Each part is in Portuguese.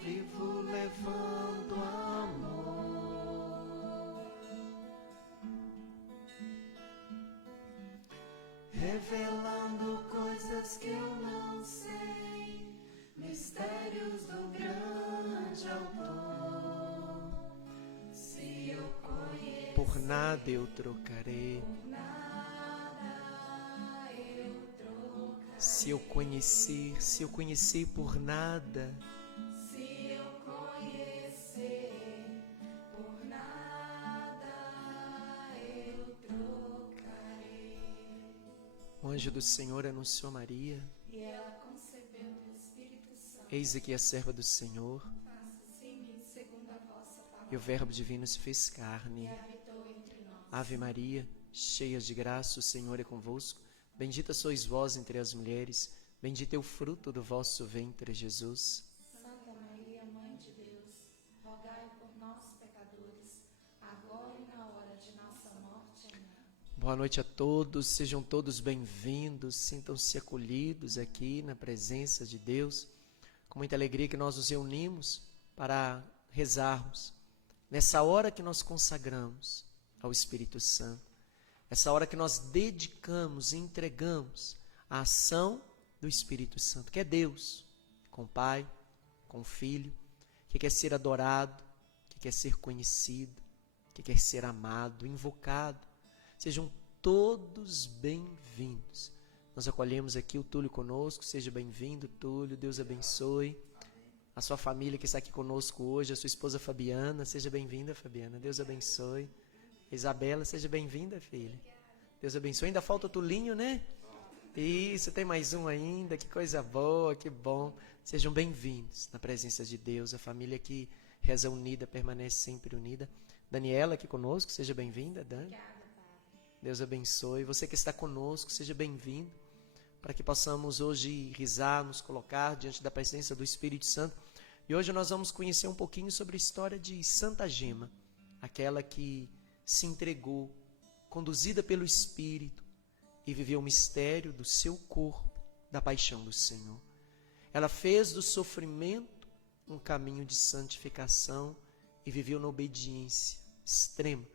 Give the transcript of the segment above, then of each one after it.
vivo levando amor, revelando coisas que eu não sei, mistérios do grande autor. Se eu conhecer, por nada eu trocarei. Se eu conhecer por nada, se eu conhecer, por nada eu trocarei. o anjo do Senhor anunciou a Maria: E ela concebeu do Espírito Santo. eis aqui a serva do Senhor, Faça-se em mim segundo a vossa palavra. e o Verbo divino se fez carne. E habitou entre nós. Ave Maria, cheia de graça, o Senhor é convosco. Bendita sois vós entre as mulheres, bendito é o fruto do vosso ventre, Jesus. Santa Maria, Mãe de Deus, rogai por nós, pecadores, agora e na hora de nossa morte. Amém. Boa noite a todos, sejam todos bem-vindos, sintam-se acolhidos aqui na presença de Deus. Com muita alegria que nós nos reunimos para rezarmos, nessa hora que nós consagramos ao Espírito Santo, essa hora que nós dedicamos e entregamos a ação do Espírito Santo, que é Deus, com o Pai, com o Filho, que quer ser adorado, que quer ser conhecido, que quer ser amado, invocado. Sejam todos bem-vindos. Nós acolhemos aqui o Túlio conosco, seja bem-vindo, Túlio, Deus abençoe. A sua família que está aqui conosco hoje, a sua esposa Fabiana, seja bem-vinda, Fabiana, Deus abençoe. Isabela, seja bem-vinda, filha. Deus abençoe. Ainda falta o Tulinho, né? Isso, tem mais um ainda. Que coisa boa, que bom. Sejam bem-vindos na presença de Deus. A família que reza unida, permanece sempre unida. Daniela aqui conosco, seja bem-vinda, Dani. Obrigada, Padre. Deus abençoe. Você que está conosco, seja bem-vindo. Para que possamos hoje rezar, nos colocar diante da presença do Espírito Santo. E hoje nós vamos conhecer um pouquinho sobre a história de Santa Gema, aquela que se entregou, conduzida pelo Espírito, e viveu o mistério do seu corpo, da paixão do Senhor. Ela fez do sofrimento um caminho de santificação e viveu na obediência extrema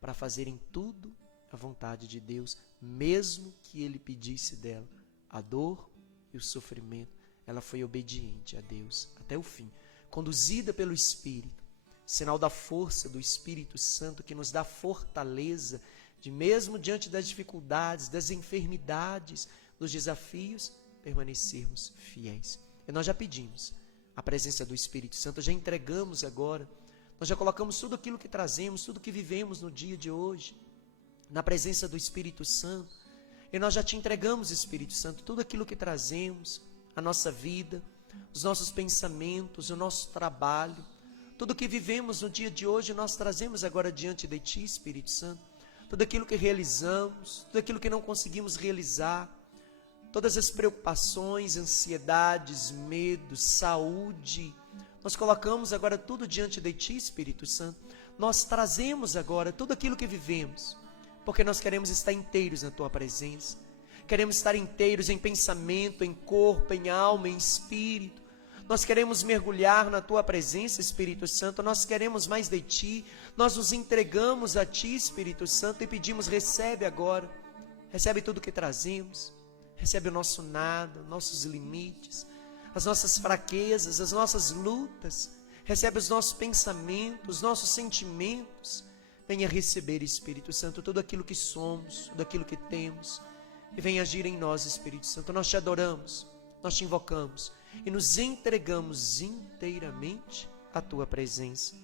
para fazer em tudo a vontade de Deus, mesmo que Ele pedisse dela a dor e o sofrimento. Ela foi obediente a Deus até o fim, conduzida pelo Espírito, sinal da força do Espírito Santo que nos dá fortaleza de mesmo diante das dificuldades, das enfermidades, dos desafios, permanecermos fiéis. E nós já pedimos a presença do Espírito Santo, já entregamos agora, nós já colocamos tudo aquilo que trazemos, tudo que vivemos no dia de hoje, na presença do Espírito Santo, e nós já te entregamos, Espírito Santo, tudo aquilo que trazemos, a nossa vida, os nossos pensamentos, o nosso trabalho, tudo que vivemos no dia de hoje, nós trazemos agora diante de Ti, Espírito Santo, tudo aquilo que realizamos, tudo aquilo que não conseguimos realizar, todas as preocupações, ansiedades, medos, saúde, nós colocamos agora tudo diante de Ti, Espírito Santo. Nós trazemos agora tudo aquilo que vivemos, porque nós queremos estar inteiros na Tua presença, queremos estar inteiros em pensamento, em corpo, em alma, em espírito. Nós queremos mergulhar na Tua presença, Espírito Santo, nós queremos mais de Ti, nós nos entregamos a Ti, Espírito Santo, e pedimos, recebe agora, recebe tudo que trazemos, recebe o nosso nada, nossos limites, as nossas fraquezas, as nossas lutas, recebe os nossos pensamentos, os nossos sentimentos. Venha receber, Espírito Santo, tudo aquilo que somos, tudo aquilo que temos, e venha agir em nós, Espírito Santo. Nós te adoramos, nós te invocamos e nos entregamos inteiramente à Tua presença.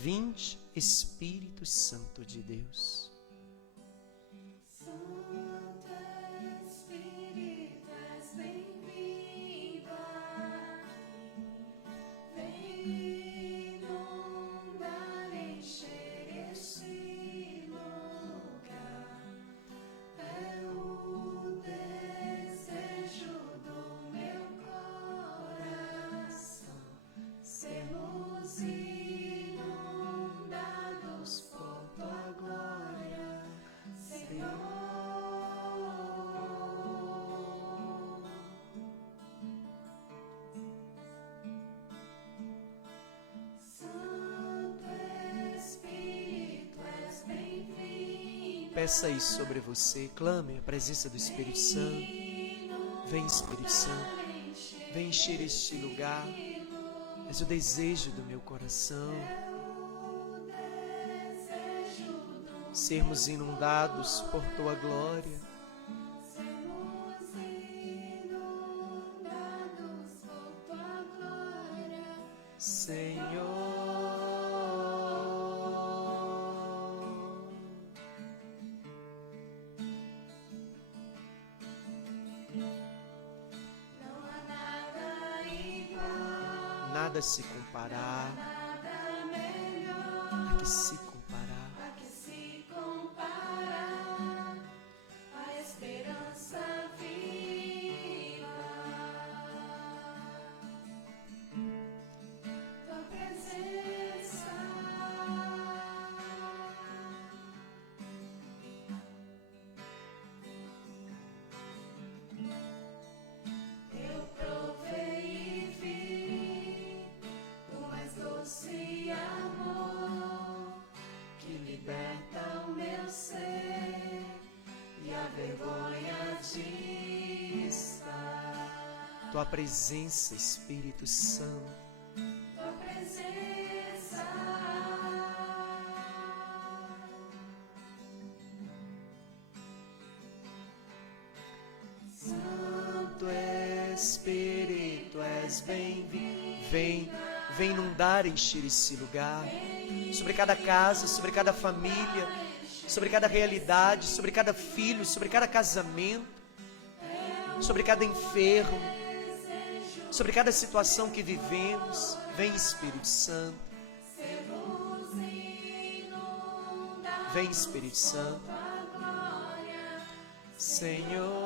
Vinde, Espírito Santo de Deus. Peça isso sobre você, clame a presença do Espírito Santo. Vem, Espírito Santo, vem encher este lugar. És o desejo do meu coração. Sermos inundados por Tua glória. Senhor. Nada se comparar, a que se comparar, a esperança viva, Tua presença, eu provei e vi o mais doce amor que liberta o meu ser e a vergonha dista. Tua presença, Espírito Santo. Tua presença, Santo Espírito, és bem-vindo. Vem inundar, encher esse lugar. Sobre cada casa, sobre cada família, sobre cada realidade, sobre cada filho, sobre cada casamento, sobre cada enfermo, sobre cada situação que vivemos. Vem, Espírito Santo. Vem, Espírito Santo. Senhor.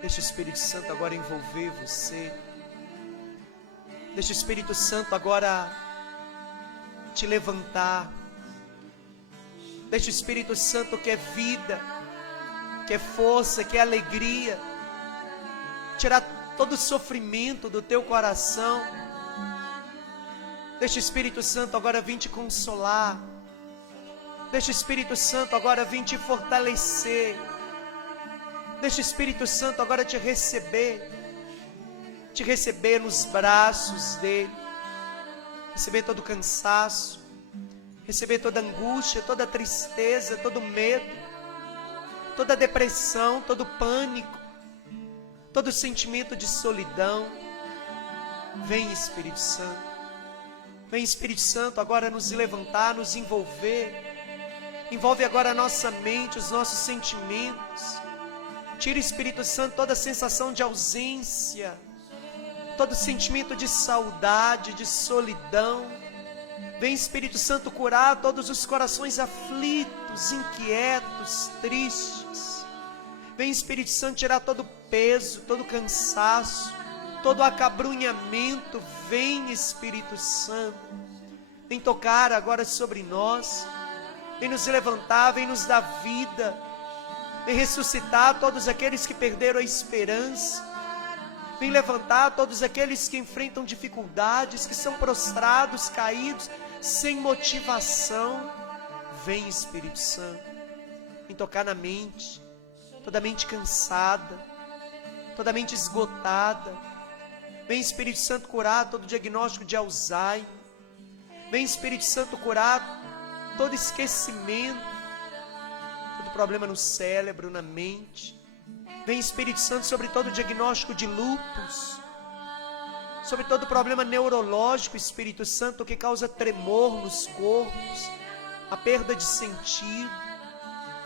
Deixa o Espírito Santo agora envolver você. Deixa o Espírito Santo agora te levantar. Deixa o Espírito Santo, que é vida, que é força, que é alegria, tirar todo o sofrimento do teu coração. Deixa o Espírito Santo agora vir te consolar. Deixa o Espírito Santo agora vir te fortalecer. Deixa o Espírito Santo agora te receber nos braços dele, receber todo o cansaço, receber toda a angústia, toda a tristeza, todo o medo, toda a depressão, todo o pânico, todo o sentimento de solidão. Vem, Espírito Santo. Vem, Espírito Santo, agora nos levantar, nos envolver. Envolve agora a nossa mente, os nossos sentimentos. Tira, Espírito Santo, toda a sensação de ausência, todo sentimento de saudade, de solidão. Vem, Espírito Santo, curar todos os corações aflitos, inquietos, tristes. Vem, Espírito Santo, tirar todo o peso, todo o cansaço, todo o acabrunhamento. Vem, Espírito Santo. Vem tocar agora sobre nós. Vem nos levantar, vem nos dar vida. Vem ressuscitar todos aqueles que perderam a esperança. Vem levantar todos aqueles que enfrentam dificuldades, que são prostrados, caídos, sem motivação. Vem, Espírito Santo. Vem tocar na mente, toda mente cansada, toda mente esgotada. Vem, Espírito Santo, curar todo diagnóstico de Alzheimer. Vem, Espírito Santo, curar todo esquecimento, todo problema no cérebro, na mente. Vem, Espírito Santo, sobre todo diagnóstico de lúpus, sobre todo problema neurológico, Espírito Santo, que causa tremor nos corpos, a perda de sentido.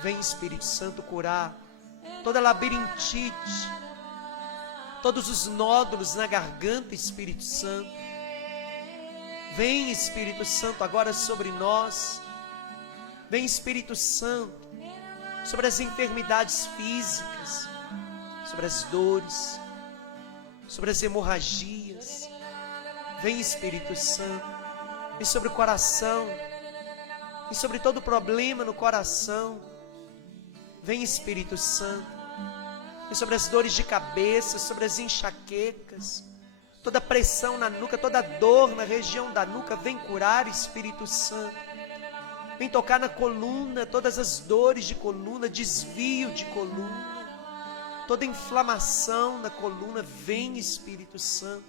Vem, Espírito Santo, curar toda labirintite, todos os nódulos na garganta, Espírito Santo. Vem, Espírito Santo, agora sobre nós. Vem, Espírito Santo, sobre as enfermidades físicas, sobre as dores, sobre as hemorragias. Vem, Espírito Santo, e sobre o coração, e sobre todo problema no coração. Vem, Espírito Santo, e sobre as dores de cabeça, sobre as enxaquecas, toda pressão na nuca, toda dor na região da nuca. Vem curar, Espírito Santo. Vem tocar na coluna, todas as dores de coluna, desvio de coluna, toda inflamação na coluna. Vem, Espírito Santo.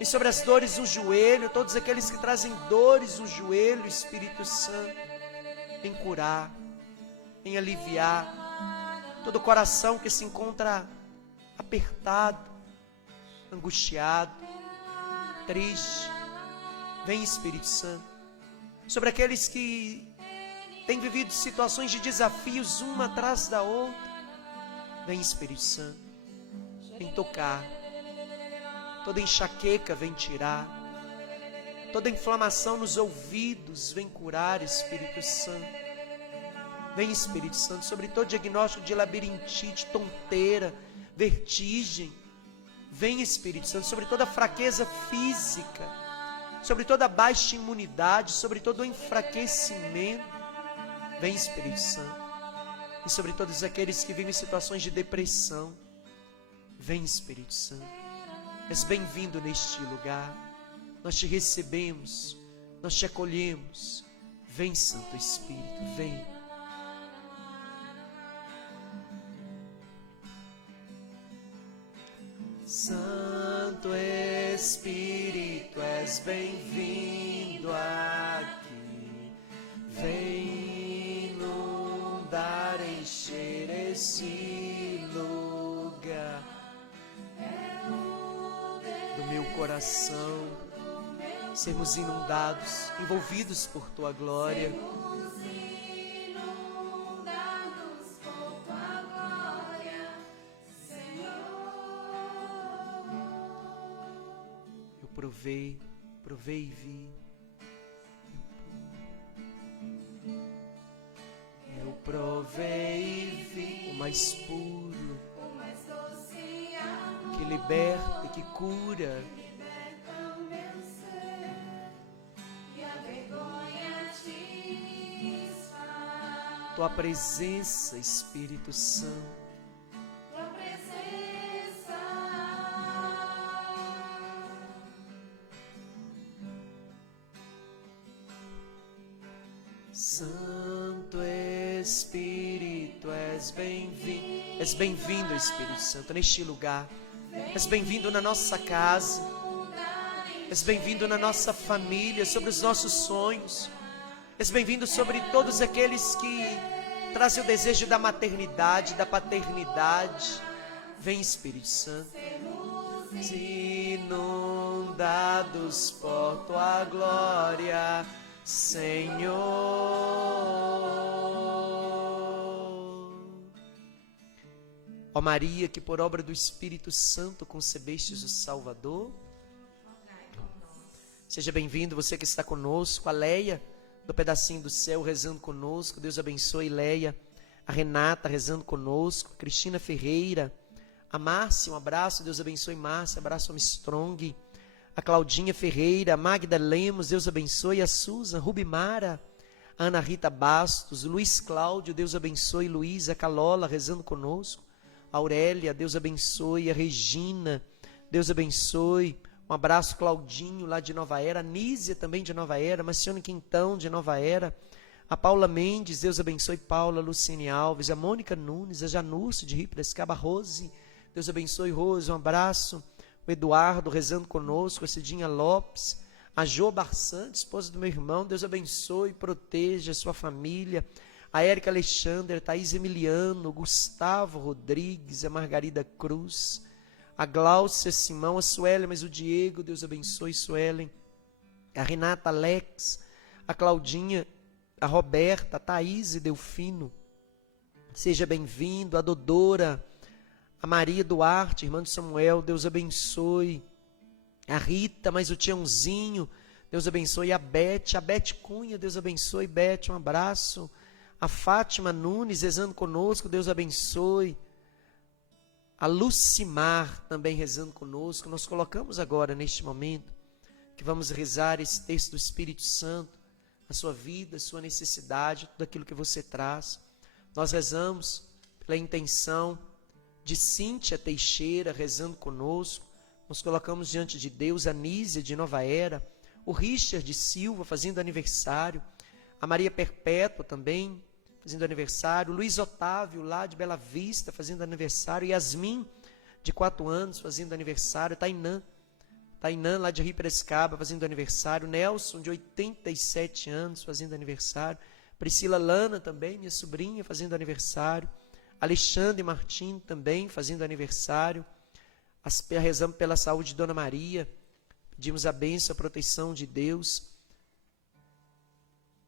E sobre as dores no joelho, todos aqueles que trazem dores no joelho, Espírito Santo, vem curar, vem aliviar todo o coração que se encontra apertado, angustiado, triste. Vem, Espírito Santo. Sobre aqueles que têm vivido situações de desafios uma atrás da outra. Vem, Espírito Santo, vem tocar. Toda enxaqueca vem tirar. Toda inflamação nos ouvidos vem curar, Espírito Santo. Vem, Espírito Santo, sobre todo diagnóstico de labirintite, tonteira, vertigem. Vem, Espírito Santo, sobre toda fraqueza física, sobre toda baixa imunidade, sobre todo enfraquecimento. Vem, Espírito Santo. E sobre todos aqueles que vivem em situações de depressão. Vem, Espírito Santo. És bem-vindo neste lugar. Nós te recebemos, nós te acolhemos. Vem, Santo Espírito, vem. Santo Espírito, és bem-vindo aqui. Vem inundar, encher esse lugar do meu coração. Sermos inundados, envolvidos por Tua glória. Eu provei e vi. Eu provei e vi o mais puro, que liberta e que cura. Tua presença, Espírito Santo. Tua presença. Santo Espírito, és bem-vindo. És bem-vindo, Espírito Santo, neste lugar. És bem-vindo na nossa casa. És bem-vindo na nossa família, sobre os nossos sonhos. És bem-vindo sobre todos aqueles que trazem o desejo da maternidade, da paternidade. Vem, Espírito Santo. Inundados por Tua glória, Senhor. Ó Maria, que por obra do Espírito Santo concebestes o Salvador. Seja bem-vindo você que está conosco, a Leia do Pedacinho do Céu rezando conosco. Deus abençoe Leia, a Renata rezando conosco, a Cristina Ferreira, a Márcia, um abraço, Deus abençoe Márcia, abraço Armstrong, a Claudinha Ferreira, a Magda Lemos, Deus abençoe, a Susan, Rubimara, a Ana Rita Bastos, o Luiz Cláudio, Deus abençoe, Luísa, a Calola rezando conosco, a Aurélia, Deus abençoe, a Regina, Deus abençoe. Um abraço, Claudinho, lá de Nova Era. A Nízia, também de Nova Era. Marcione Quintão, de Nova Era. A Paula Mendes, Deus abençoe. Paula, Luciene Alves. A Mônica Nunes, a Janúcio, de Rio Piracicaba. A Rose, Deus abençoe, Rose. Um abraço. O Eduardo, rezando conosco. A Cidinha Lopes. A Jo Barçante, esposa do meu irmão. Deus abençoe, proteja a sua família. A Érica Alexandre, a Thaís Emiliano. Gustavo Rodrigues, a Margarida Cruz. A Gláucia Simão, a Suelen, mas o Diego, Deus abençoe Suelen, a Renata Alex, a Claudinha, a Roberta, a Thaís e Delfino, seja bem-vindo, a Dodora, a Maria Duarte, irmã de Samuel, Deus abençoe, a Rita, mas o Tiãozinho, Deus abençoe, a Beth Cunha, Deus abençoe, Beth, um abraço, a Fátima Nunes, rezando conosco, Deus abençoe, a Lucimar também rezando conosco. Nós colocamos agora, neste momento, que vamos rezar esse texto do Espírito Santo, a sua vida, a sua necessidade, tudo aquilo que você traz. Nós rezamos pela intenção de Cíntia Teixeira rezando conosco. Nós colocamos diante de Deus a Nízia de Nova Era, o Richard Silva fazendo aniversário, a Maria Perpétua também fazendo aniversário, Luiz Otávio, lá de Bela Vista, fazendo aniversário, Yasmin, de 4 anos, fazendo aniversário, Tainã, lá de Rio Piracicaba, fazendo aniversário, Nelson, de 87 anos, fazendo aniversário, Priscila Lana também, minha sobrinha, fazendo aniversário, Alexandre Martim também, fazendo aniversário, rezamos pela saúde de Dona Maria, pedimos a bênção, a proteção de Deus,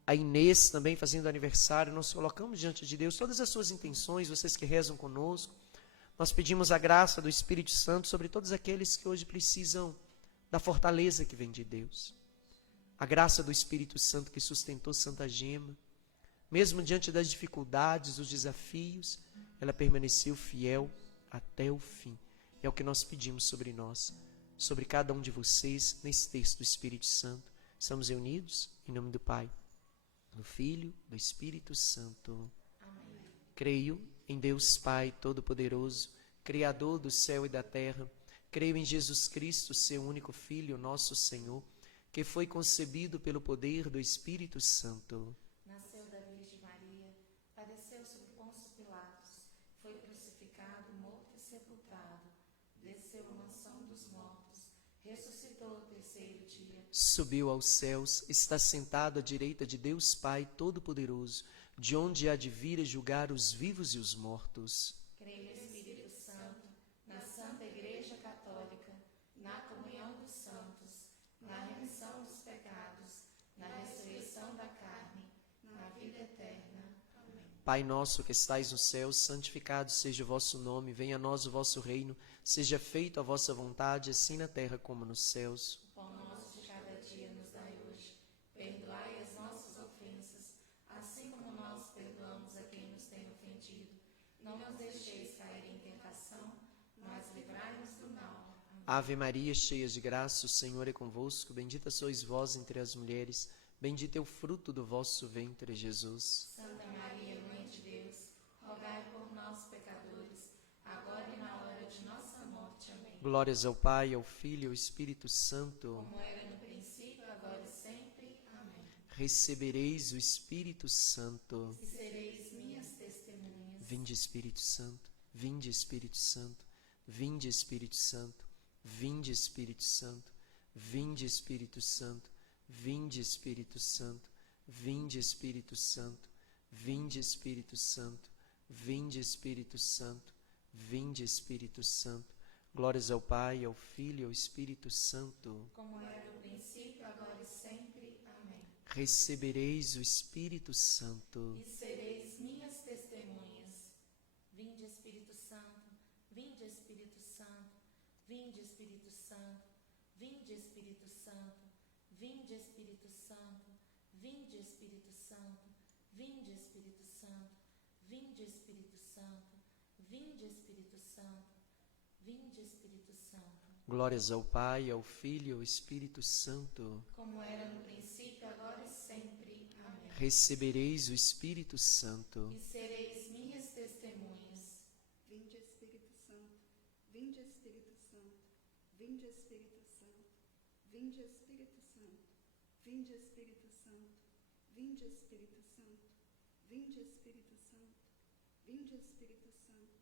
a Inês também fazendo aniversário. Nós colocamos diante de Deus todas as suas intenções, vocês que rezam conosco. Nós pedimos a graça do Espírito Santo sobre todos aqueles que hoje precisam da fortaleza que vem de Deus. A graça do Espírito Santo que sustentou Santa Gema, mesmo diante das dificuldades, dos desafios, ela permaneceu fiel até o fim. É o que nós pedimos sobre nós, sobre cada um de vocês, nesse texto do Espírito Santo. Estamos reunidos em nome do Pai, do Filho, do Espírito Santo. Amém. Creio em Deus Pai Todo-Poderoso, Criador do céu e da terra. Creio em Jesus Cristo, seu único Filho, nosso Senhor, que foi concebido pelo poder do Espírito Santo. Nasceu da Virgem Maria, padeceu sob Pôncio Pilatos, foi crucificado, morto e sepultado, desceu à mansão dos mortos, ressuscitou ao terceiro dia, Subiu aos céus, está sentado à direita de Deus Pai Todo-Poderoso, de onde há de vir a julgar os vivos e os mortos. creio no Espírito Santo, na Santa Igreja Católica, na comunhão dos santos, na remissão dos pecados, na ressurreição da carne, na vida eterna. Amém. Pai nosso que estais no céu, santificado seja o vosso nome, venha a nós o vosso reino, seja feita a vossa vontade, assim na terra como nos céus. O pão nosso de cada dia nos dai hoje. Perdoai as nossas ofensas, assim como nós perdoamos a quem nos tem ofendido. Não nos deixeis cair em tentação, mas livrai-nos do mal. Amém. Ave Maria, cheia de graça, o Senhor é convosco, bendita sois vós entre as mulheres, bendito é o fruto do vosso ventre, Jesus. Santa Maria, Mãe de Deus, rogai por nós, pecadores, agora e na hora de nossa morte. Amém. Glórias ao Pai, ao Filho e ao Espírito Santo. Como era no princípio, agora e sempre. Amém. Recebereis o Espírito Santo. E sereis minhas testemunhas. Vinde, Espírito Santo, vinde, Espírito Santo, vinde, Espírito Santo, vinde, Espírito Santo, vinde, Espírito Santo, vinde, Espírito Santo, vinde, Espírito Santo, vinde, Espírito Santo, vinde, Espírito Santo, vinde, Espírito Santo. Glórias ao Pai, ao Filho e ao Espírito Santo. Como era no princípio, agora e sempre. Amém. Recebereis o Espírito Santo. E sereis minhas testemunhas. Vinde, Espírito Santo, vinde, Espírito Santo, vinde, Espírito Santo, vinde, Espírito Santo, vinde, Espírito Santo, vinde, Espírito Santo, vinde, Espírito Santo, vinde, Espírito Santo, vinde, Espírito Santo, vinde, Espírito Santo. Glórias ao Pai, ao Filho e ao Espírito Santo. Como era no princípio, agora e sempre. Amém. Recebereis o Espírito Santo. E sereis minhas testemunhas. Vinde Espírito Santo, vinde Espírito Santo, vinde Espírito Santo, vinde Espírito Santo, vinde Espírito Santo, vinde Espírito Santo, vinde Espírito Santo, vinde Espírito Santo,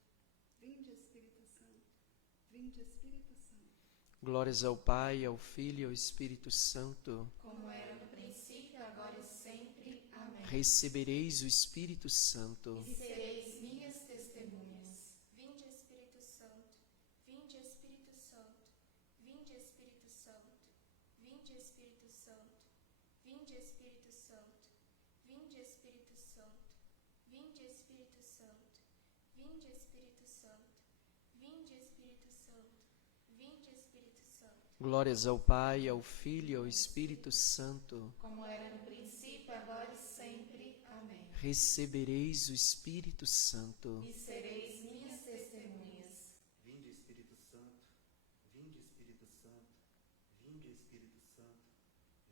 vinde Espírito Santo, vinde Espírito Santo. Glórias ao Pai, ao Filho e ao Espírito Santo. Como era no princípio, agora e sempre. Amém. Recebereis o Espírito Santo. E sereis minhas testemunhas. Vinde Espírito Santo, vinde Espírito Santo, vinde Espírito Santo, vinde Espírito Santo, vinde Espírito Santo, vinde Espírito Santo, vinde Espírito Santo, vinde Espírito Santo, vinde Espírito Santo, vinde Espírito Santo. Glórias ao Pai, ao Filho e ao Espírito Santo. Como era no princípio, agora e sempre. Amém. Recebereis o Espírito Santo. E sereis minhas testemunhas. Vinde Espírito Santo, vinde Espírito Santo, vinde Espírito Santo,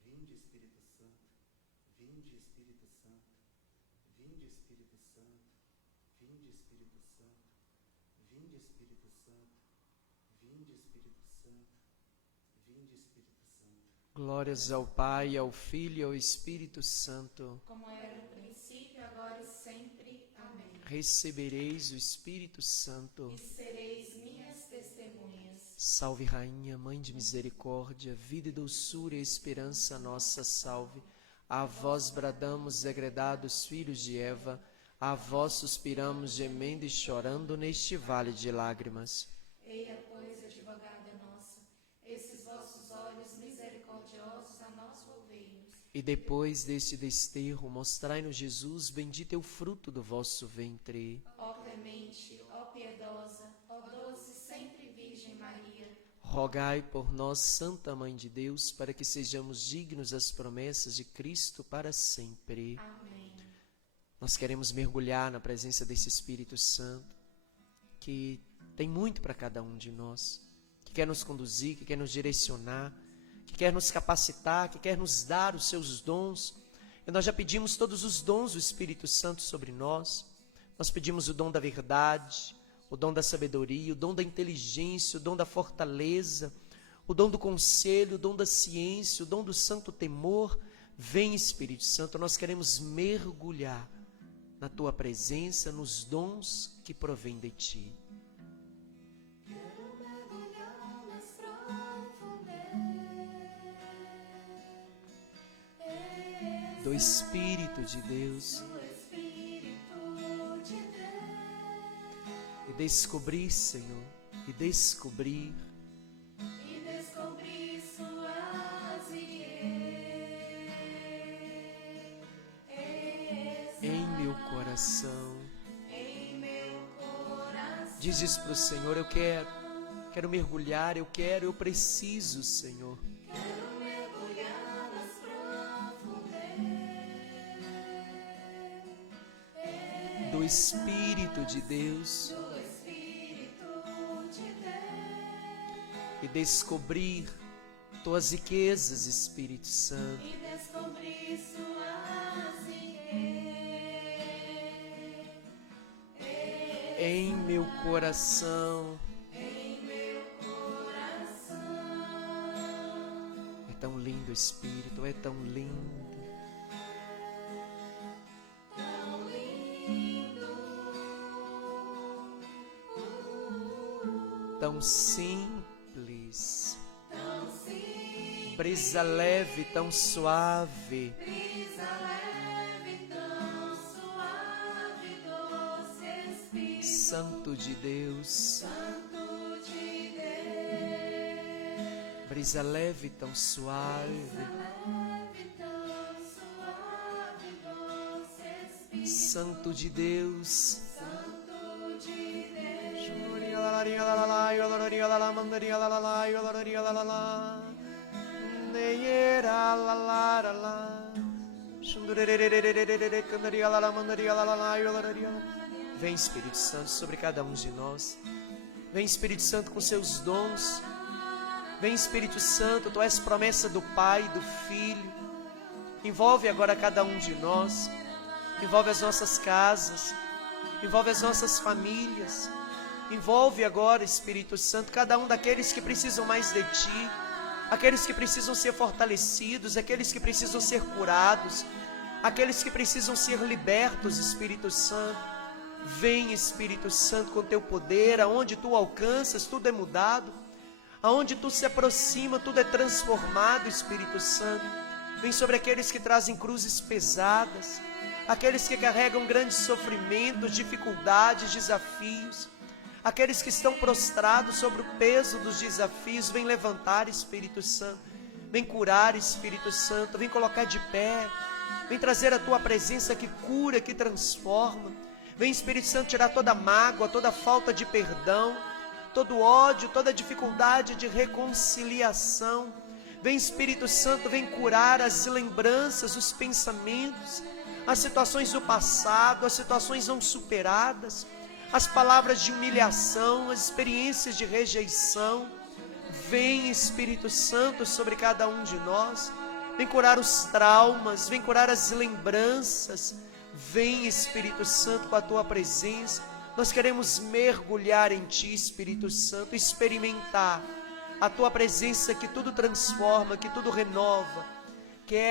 vinde Espírito Santo, vinde Espírito Santo, vinde Espírito Santo, vinde Espírito Santo, vinde Espírito Santo, vinde Espírito Santo, vinde Espírito Santo. Glórias ao Pai, ao Filho e ao Espírito Santo. Como era no princípio, agora e sempre. Amém. Recebereis o Espírito Santo. E sereis minhas testemunhas. Salve, Rainha, Mãe de Misericórdia, vida e doçura e esperança nossa, salve. A vós bradamos, degredados filhos de Eva, a vós suspiramos, gemendo e chorando neste vale de lágrimas. Eia, pois, advogada nossa, esses vossos olhos misericordiosos a nós volvei-nos. E depois deste desterro, mostrai-nos Jesus, bendito é o fruto do vosso ventre. Ó clemente, ó piedosa, ó doce sempre Virgem Maria, Rogai por nós, Santa Mãe de Deus, para que sejamos dignos das promessas de Cristo para sempre. amém. Nós queremos mergulhar na presença desse Espírito Santo, que tem muito para cada um de nós, que quer nos conduzir, que quer nos direcionar, que quer nos capacitar, que quer nos dar os seus dons. E nós já pedimos todos os dons do Espírito Santo sobre nós. Nós pedimos o dom da verdade, o dom da sabedoria, o dom da inteligência, o dom da fortaleza, o dom do conselho, o dom da ciência, o dom do santo temor. Vem, Espírito Santo, nós queremos mergulhar na tua presença, nos dons que provêm de ti. Quero mergulhar nas profundezas Do Espírito de Deus do Espírito de Deus e descobrir, Senhor, e descobrir e descobrir suas em meu coração. em meu coração. Diz isso para o Senhor: eu quero mergulhar, eu preciso, Senhor. Quero mergulhar nas profundezas Do Espírito de Deus do Espírito de Deus e descobrir tuas riquezas, Espírito Santo, e descobrir suas em meu coração. em meu coração. É tão lindo, Espírito, é tão lindo. Tão lindo, Tão simples, tão simples, brisa leve, tão suave, brisa leve, tão suave, doce Espírito Santo de Deus. Santo de Deus. Brisa leve, tão suave, Leve, tão suave, doce Espírito Santo de Deus. Santo de Deus. Vem, Espírito Santo, sobre cada um de nós. Vem, Espírito Santo, com seus dons. Vem, Espírito Santo, tu és promessa do Pai e do Filho. Envolve agora cada um de nós. Envolve as nossas casas. Envolve as nossas famílias. Envolve agora, Espírito Santo, cada um daqueles que precisam mais de ti. Aqueles que precisam ser fortalecidos. Aqueles que precisam ser curados. Aqueles que precisam ser libertos, Espírito Santo. Vem, Espírito Santo, com teu poder. Aonde tu alcanças, tudo é mudado. Aonde tu se aproxima, tudo é transformado, Espírito Santo. Vem sobre aqueles que trazem cruzes pesadas, aqueles que carregam grandes sofrimentos, dificuldades, desafios, aqueles que estão prostrados sobre o peso dos desafios. Vem levantar, Espírito Santo. Vem curar, Espírito Santo. Vem colocar de pé. Vem trazer a tua presença que cura, que transforma. Vem, Espírito Santo, tirar toda mágoa, toda falta de perdão, todo ódio, toda dificuldade de reconciliação. Vem, Espírito Santo, vem curar as lembranças, os pensamentos, as situações do passado, as situações não superadas, as palavras de humilhação, as experiências de rejeição. Vem, Espírito Santo, sobre cada um de nós. Vem curar os traumas, vem curar as lembranças. Vem, Espírito Santo, com a tua presença. Nós queremos mergulhar em ti, Espírito Santo, experimentar a tua presença que tudo transforma, que tudo renova.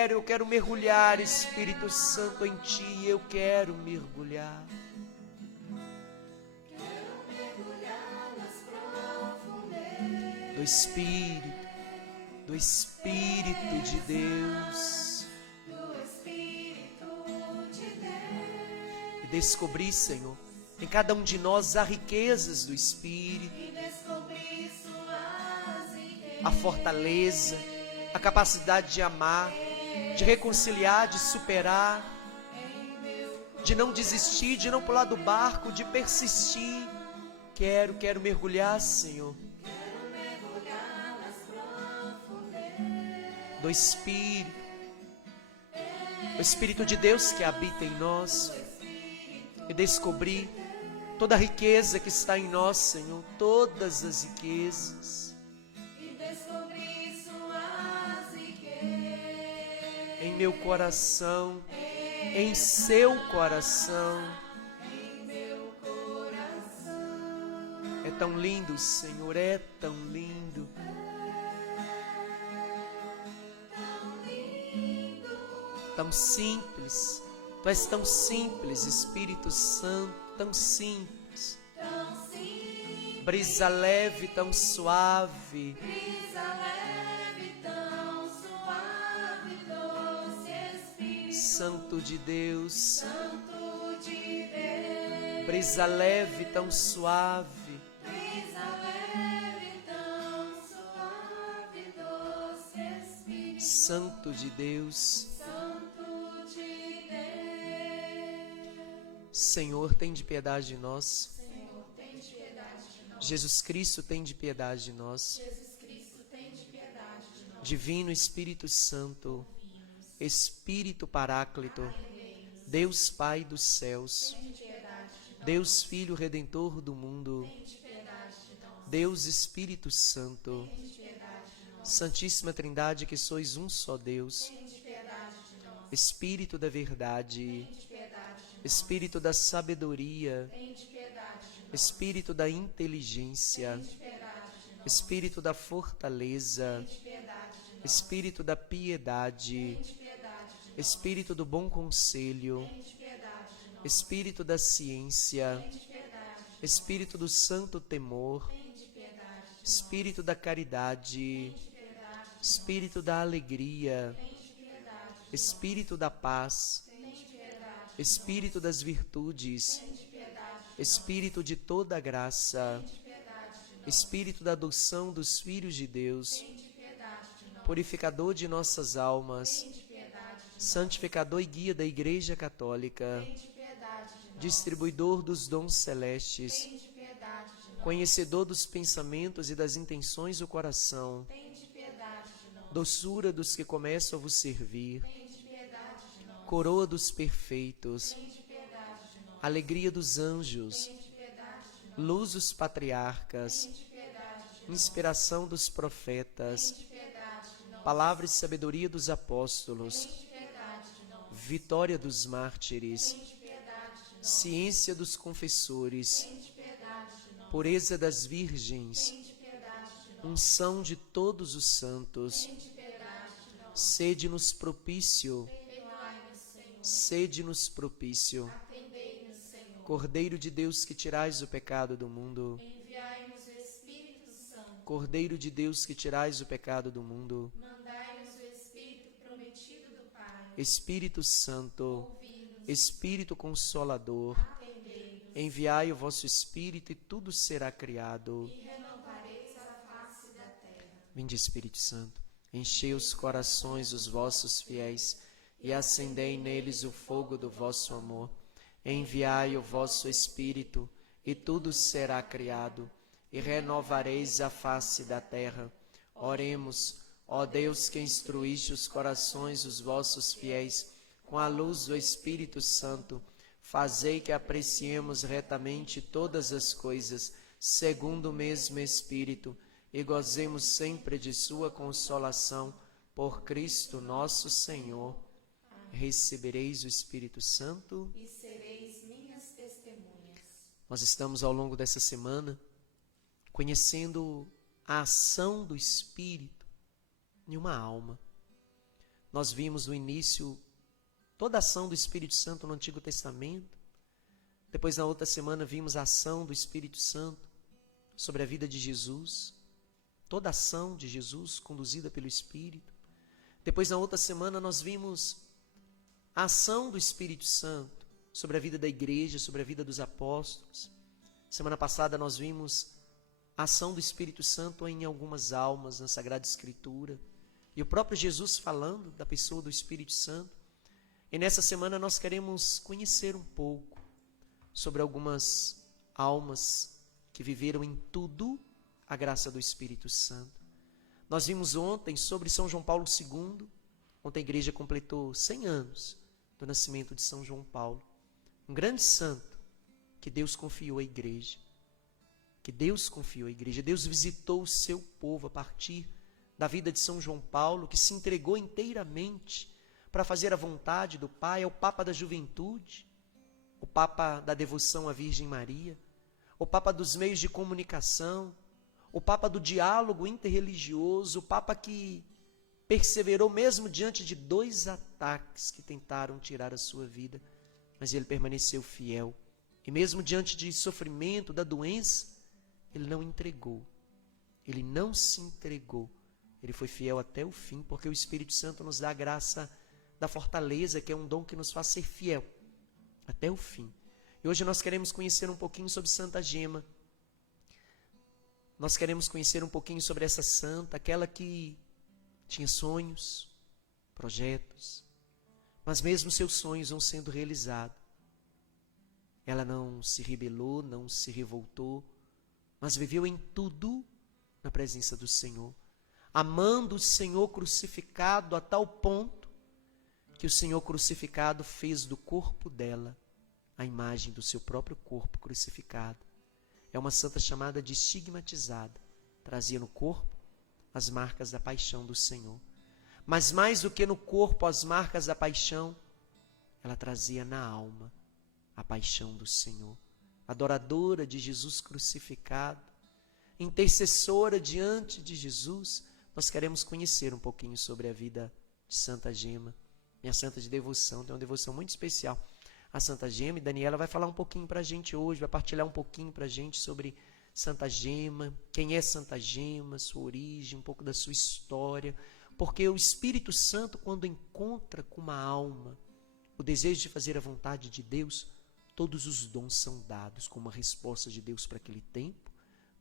Eu quero mergulhar, Espírito Santo, em ti. Eu quero mergulhar. Quero mergulhar nas profundezas Do Espírito de Deus. do Espírito de Deus E descobrir, Senhor, em cada um de nós há riquezas do Espírito, e descobrir suas a fortaleza, a capacidade de amar, de reconciliar, de superar, de não desistir, de não pular do barco, de persistir. Quero mergulhar, Senhor, do Espírito, o Espírito de Deus que habita em nós, e descobrir toda a riqueza que está em nós, Senhor, todas as riquezas, e descobrir suas riquezas em meu coração, em seu coração. em meu coração. É tão lindo, Senhor, é tão lindo. tão simples. Tu és tão simples, Espírito Santo, tão simples. tão simples, Brisa leve, tão suave. brisa leve, tão suave, doce Espírito Santo de Deus. Santo de Deus. Brisa leve, tão suave. Brisa leve, tão suave, doce Espírito Santo de Deus. Santo de Deus. Senhor, tem de piedade de nós. Senhor, tem de piedade de nós. Jesus Cristo, tem de piedade de nós. Jesus Cristo, tem de piedade de nós. Divino Espírito Santo, Espírito Paráclito, Deus Pai dos céus, Tem de piedade de nós. Deus Filho Redentor do mundo, Tem de piedade de nós. Deus Espírito Santo, Tem de piedade de nós. Santíssima Trindade, que sois um só Deus, Tem de piedade de nós. Espírito da verdade, Tem de piedade de nós. Espírito da sabedoria, Tem de piedade de nós. Espírito da inteligência, Tem de piedade de nós. Espírito da fortaleza, Tem de piedade de nós. Espírito da piedade, Tem de piedade de nós. Espírito do bom conselho, Tem de piedade de nós. Espírito da ciência, Tem de piedade de nós. Espírito do santo temor, Tem de piedade de nós. Espírito da caridade, Tem de piedade de nós. Espírito da alegria, Tem de piedade de nós. Espírito da paz, Tem de piedade de Espírito das virtudes, Tem de piedade de Espírito de toda graça, Tem de piedade de nós. Espírito da adoção dos filhos de Deus, Tem de piedade de nós. purificador de nossas almas, Tem de piedade de nós. santificador e guia da Igreja Católica, Tem de piedade de nós. distribuidor dos dons celestes, Tem de piedade de nós. conhecedor dos pensamentos e das intenções do coração, Tem de piedade de nós. doçura dos que começam a vos servir, Tem de piedade de nós. coroa dos perfeitos, Tem de piedade de nós. alegria dos anjos, Tem de piedade de nós. luz dos patriarcas, Tem de piedade de nós. inspiração dos profetas, Tem de piedade de nós. palavra e sabedoria dos apóstolos, Tem de piedade de nós. vitória dos mártires, Tem de piedade de nós. ciência dos confessores, Tem de piedade de nós. pureza das virgens, Tem de piedade de nós. unção de todos os santos, Tem de piedade de nós. sede-nos propício, Perdoai-nos, Senhor. sede-nos propício. Atendei-nos, Senhor. Cordeiro de Deus que tirais o pecado do mundo, Enviai-nos o Espírito Santo. Cordeiro de Deus que tirais o pecado do mundo, Mandai-nos o Espírito prometido do Pai. Espírito Santo, Ouvi-nos. Espírito Consolador, Atendei-nos. enviai o vosso Espírito e tudo será criado. E renovareis a face da terra. Vinde, Espírito Santo, enchei os corações dos vossos fiéis e acendei neles o fogo do vosso amor. Enviai o vosso Espírito e tudo será criado e renovareis a face da terra. Oremos, ó Deus que instruíste os corações dos vossos fiéis com a luz do Espírito Santo, fazei que apreciemos retamente todas as coisas, segundo o mesmo Espírito, e gozemos sempre de sua consolação, por Cristo nosso Senhor. Recebereis o Espírito Santo. E sereis minhas testemunhas. Nós estamos ao longo dessa semana conhecendo a ação do Espírito em uma alma. Nós vimos no início toda a ação do Espírito Santo no Antigo Testamento. Depois, na outra semana, vimos a ação do Espírito Santo sobre a vida de Jesus. Toda a ação de Jesus conduzida pelo Espírito. Depois, na outra semana, nós vimos a ação do Espírito Santo sobre a vida da igreja, sobre a vida dos apóstolos. Semana passada nós vimos a ação do Espírito Santo em algumas almas na Sagrada Escritura. E o próprio Jesus falando da pessoa do Espírito Santo. E nessa semana nós queremos conhecer um pouco sobre algumas almas que viveram em tudo a graça do Espírito Santo. Nós vimos ontem sobre São João Paulo II. Ontem a igreja completou 100 anos do nascimento de São João Paulo. Um grande santo que Deus confiou à igreja. Que Deus confiou à igreja. Deus visitou o seu povo a partir da vida de São João Paulo, que se entregou inteiramente para fazer a vontade do Pai. É o Papa da juventude, o Papa da devoção à Virgem Maria, o Papa dos meios de comunicação, o Papa do diálogo interreligioso, o Papa que perseverou mesmo diante de 2 ataques que tentaram tirar a sua vida, mas ele permaneceu fiel. E mesmo diante de sofrimento, da doença, ele não entregou. Ele não se entregou. Ele foi fiel até o fim, porque o Espírito Santo nos dá a graça da fortaleza, que é um dom que nos faz ser fiel até o fim. E hoje nós queremos conhecer um pouquinho sobre Santa Gema. Nós queremos conhecer um pouquinho sobre essa santa, aquela que tinha sonhos, projetos, mas mesmo seus sonhos vão sendo realizados. Ela não se rebelou, não se revoltou, mas viveu em tudo na presença do Senhor, amando o Senhor crucificado a tal ponto que o Senhor crucificado fez do corpo dela a imagem do seu próprio corpo crucificado. É uma santa chamada de estigmatizada, trazia no corpo as marcas da paixão do Senhor. Mas mais do que no corpo as marcas da paixão, ela trazia na alma a paixão do Senhor. Adoradora de Jesus crucificado, intercessora diante de Jesus, nós queremos conhecer um pouquinho sobre a vida de Santa Gema, minha santa de devoção. Tem uma devoção muito especial a Santa Gema, e Daniela vai falar um pouquinho para a gente hoje, vai partilhar um pouquinho para a gente sobre Santa Gema, quem é Santa Gema, sua origem, um pouco da sua história, porque o Espírito Santo, quando encontra com uma alma o desejo de fazer a vontade de Deus, todos os dons são dados como uma resposta de Deus para aquele tempo,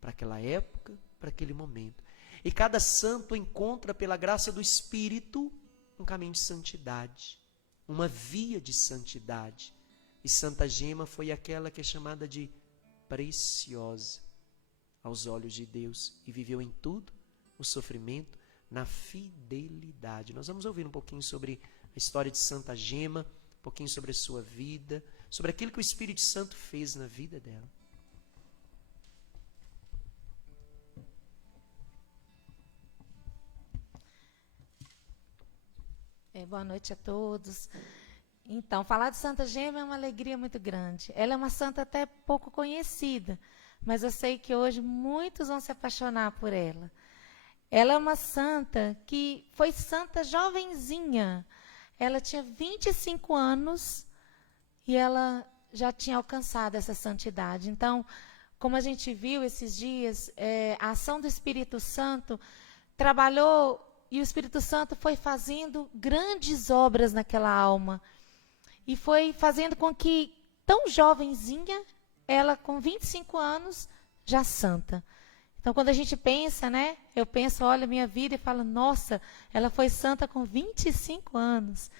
para aquela época, para aquele momento. E cada santo encontra, pela graça do Espírito, um caminho de santidade, uma via de santidade. E Santa Gema foi aquela que é chamada de preciosa aos olhos de Deus, e viveu em tudo o sofrimento na fidelidade. Nós vamos ouvir um pouquinho sobre a história de Santa Gema, um pouquinho sobre a sua vida, sobre aquilo que o Espírito Santo fez na vida dela. Boa noite a todos. Então, falar de Santa Gema é uma alegria muito grande. Ela é uma santa até pouco conhecida, mas eu sei que hoje muitos vão se apaixonar por ela. Ela é uma santa que foi santa jovenzinha. Ela tinha 25 anos e ela já tinha alcançado essa santidade. Então, como a gente viu esses dias, a ação do Espírito Santo trabalhou, e o Espírito Santo foi fazendo grandes obras naquela alma. E foi fazendo com que, tão jovenzinha, ela com 25 anos, já santa. Então, quando a gente pensa, né? Eu penso, olha a minha vida e falo, nossa, ela foi santa com 25 anos.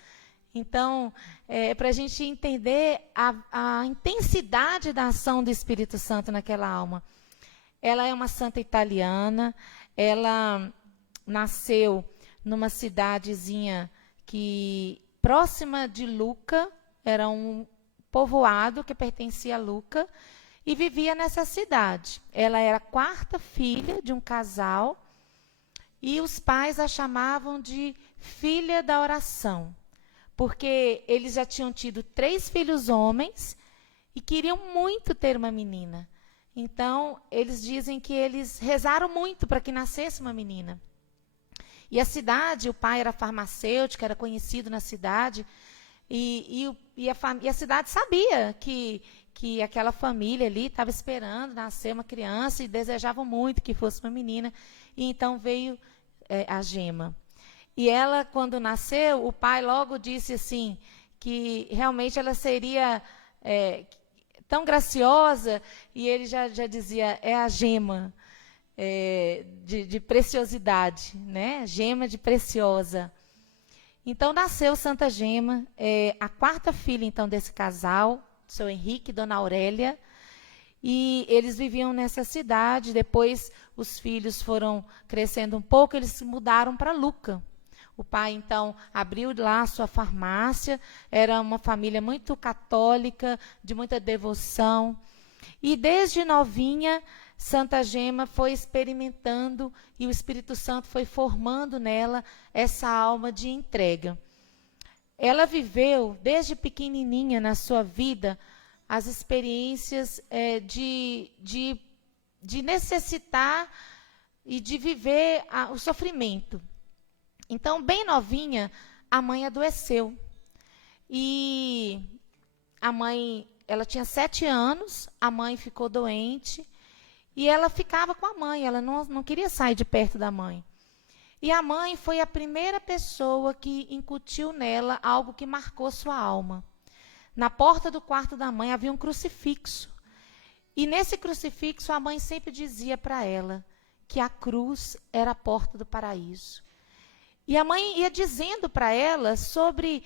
Então, para a gente entender a intensidade da ação do Espírito Santo naquela alma. Ela é uma santa italiana, ela nasceu numa cidadezinha próxima de Lucca, era um povoado que pertencia a Lucca, e vivia nessa cidade. Ela era a 4ª filha de um casal, e os pais a chamavam de filha da oração, porque eles já tinham tido 3 filhos homens e queriam muito ter uma menina. Então, eles dizem que eles rezaram muito para que nascesse uma menina. E a cidade, o pai era farmacêutico, era conhecido na cidade, e a cidade sabia que aquela família ali estava esperando nascer uma criança e desejavam muito que fosse uma menina. E então veio a Gema. E ela, quando nasceu, o pai logo disse assim, que realmente ela seria tão graciosa, e ele já dizia, é a Gema. De preciosidade, né? Gema de preciosa. Então, nasceu Santa Gema, a 4ª filha, então, desse casal, seu Henrique e Dona Aurélia, e eles viviam nessa cidade. Depois, os filhos foram crescendo um pouco, eles se mudaram para Lucca. O pai, então, abriu lá a sua farmácia, era uma família muito católica, de muita devoção, e desde novinha, Santa Gema foi experimentando e o Espírito Santo foi formando nela essa alma de entrega. Ela viveu, desde pequenininha na sua vida, as experiências de necessitar e de viver o sofrimento. Então, bem novinha, a mãe adoeceu. E a mãe, ela tinha 7 anos, a mãe ficou doente, e ela ficava com a mãe, ela não queria sair de perto da mãe. E a mãe foi a primeira pessoa que incutiu nela algo que marcou sua alma. Na porta do quarto da mãe havia um crucifixo. E nesse crucifixo a mãe sempre dizia para ela que a cruz era a porta do paraíso. E a mãe ia dizendo para ela sobre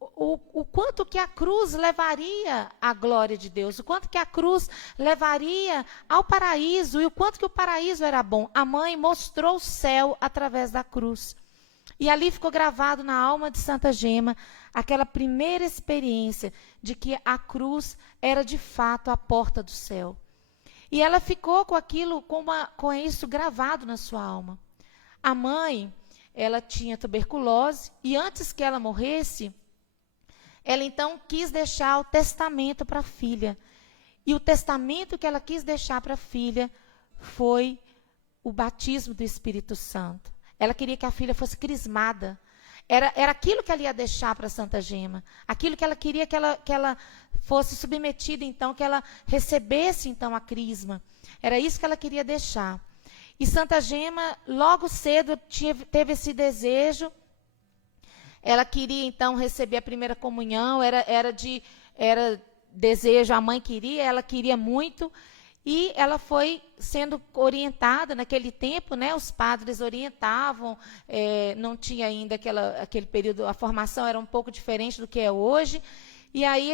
o quanto que a cruz levaria à glória de Deus, o quanto que a cruz levaria ao paraíso e o quanto que o paraíso era bom. A mãe mostrou o céu através da cruz. E ali ficou gravado na alma de Santa Gema aquela primeira experiência de que a cruz era de fato a porta do céu. E ela ficou com aquilo, com isso gravado na sua alma. A mãe, ela tinha tuberculose e antes que ela morresse, ela então quis deixar o testamento para a filha. E o testamento que ela quis deixar para a filha foi o batismo do Espírito Santo. Ela queria que a filha fosse crismada. Era aquilo que ela ia deixar para Santa Gema. Aquilo que ela queria que ela fosse submetida, então, que ela recebesse, então, a crisma. Era isso que ela queria deixar. E Santa Gema, logo cedo, teve esse desejo. Ela queria, então, receber a primeira comunhão. Era desejo, a mãe queria, ela queria muito. E ela foi sendo orientada naquele tempo, né? Os padres orientavam, não tinha ainda aquele período, a formação era um pouco diferente do que é hoje. E aí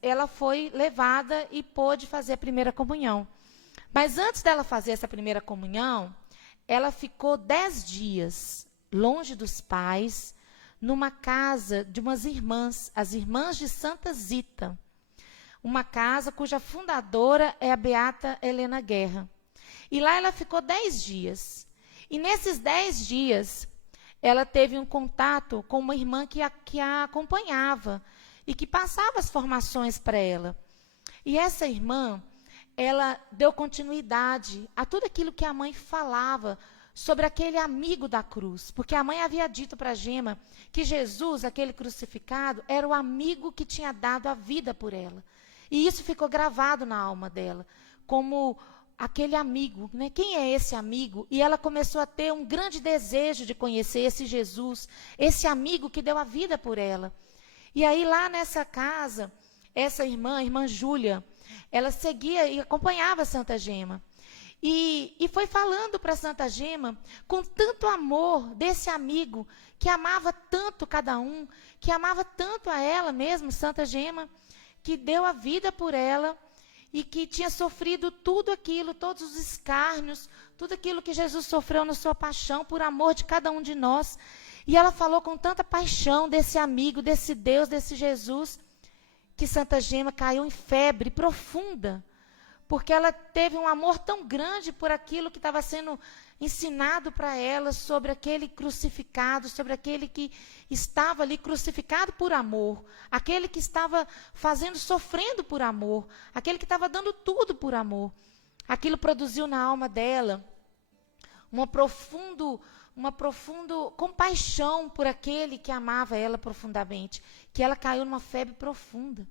ela foi levada e pôde fazer a primeira comunhão. Mas antes dela fazer essa primeira comunhão, ela ficou 10 dias longe dos pais, numa casa de umas irmãs, as irmãs de Santa Zita. Uma casa cuja fundadora é a beata Helena Guerra. E lá ela ficou 10 dias. E nesses 10 dias, ela teve um contato com uma irmã que a acompanhava e que passava as formações para ela. E essa irmã, ela deu continuidade a tudo aquilo que a mãe falava sobre aquele amigo da cruz. Porque a mãe havia dito para Gema que Jesus, aquele crucificado, era o amigo que tinha dado a vida por ela. E isso ficou gravado na alma dela, como aquele amigo, né? Quem é esse amigo? E ela começou a ter um grande desejo de conhecer esse Jesus, esse amigo que deu a vida por ela. E aí lá nessa casa, essa irmã, a irmã Júlia, ela seguia e acompanhava Santa Gema. E foi falando para Santa Gema, com tanto amor desse amigo, que amava tanto cada um, que amava tanto a ela mesmo, Santa Gema, que deu a vida por ela e que tinha sofrido tudo aquilo, todos os escárnios, tudo aquilo que Jesus sofreu na sua paixão, por amor de cada um de nós. E ela falou com tanta paixão desse amigo, desse Deus, desse Jesus, que Santa Gema caiu em febre profunda, porque ela teve um amor tão grande por aquilo que estava sendo ensinado para ela sobre aquele crucificado, sobre aquele que estava ali crucificado por amor, aquele que estava sofrendo por amor, aquele que estava dando tudo por amor. Aquilo produziu na alma dela uma profunda compaixão por aquele que amava ela profundamente, que ela caiu numa febre profunda.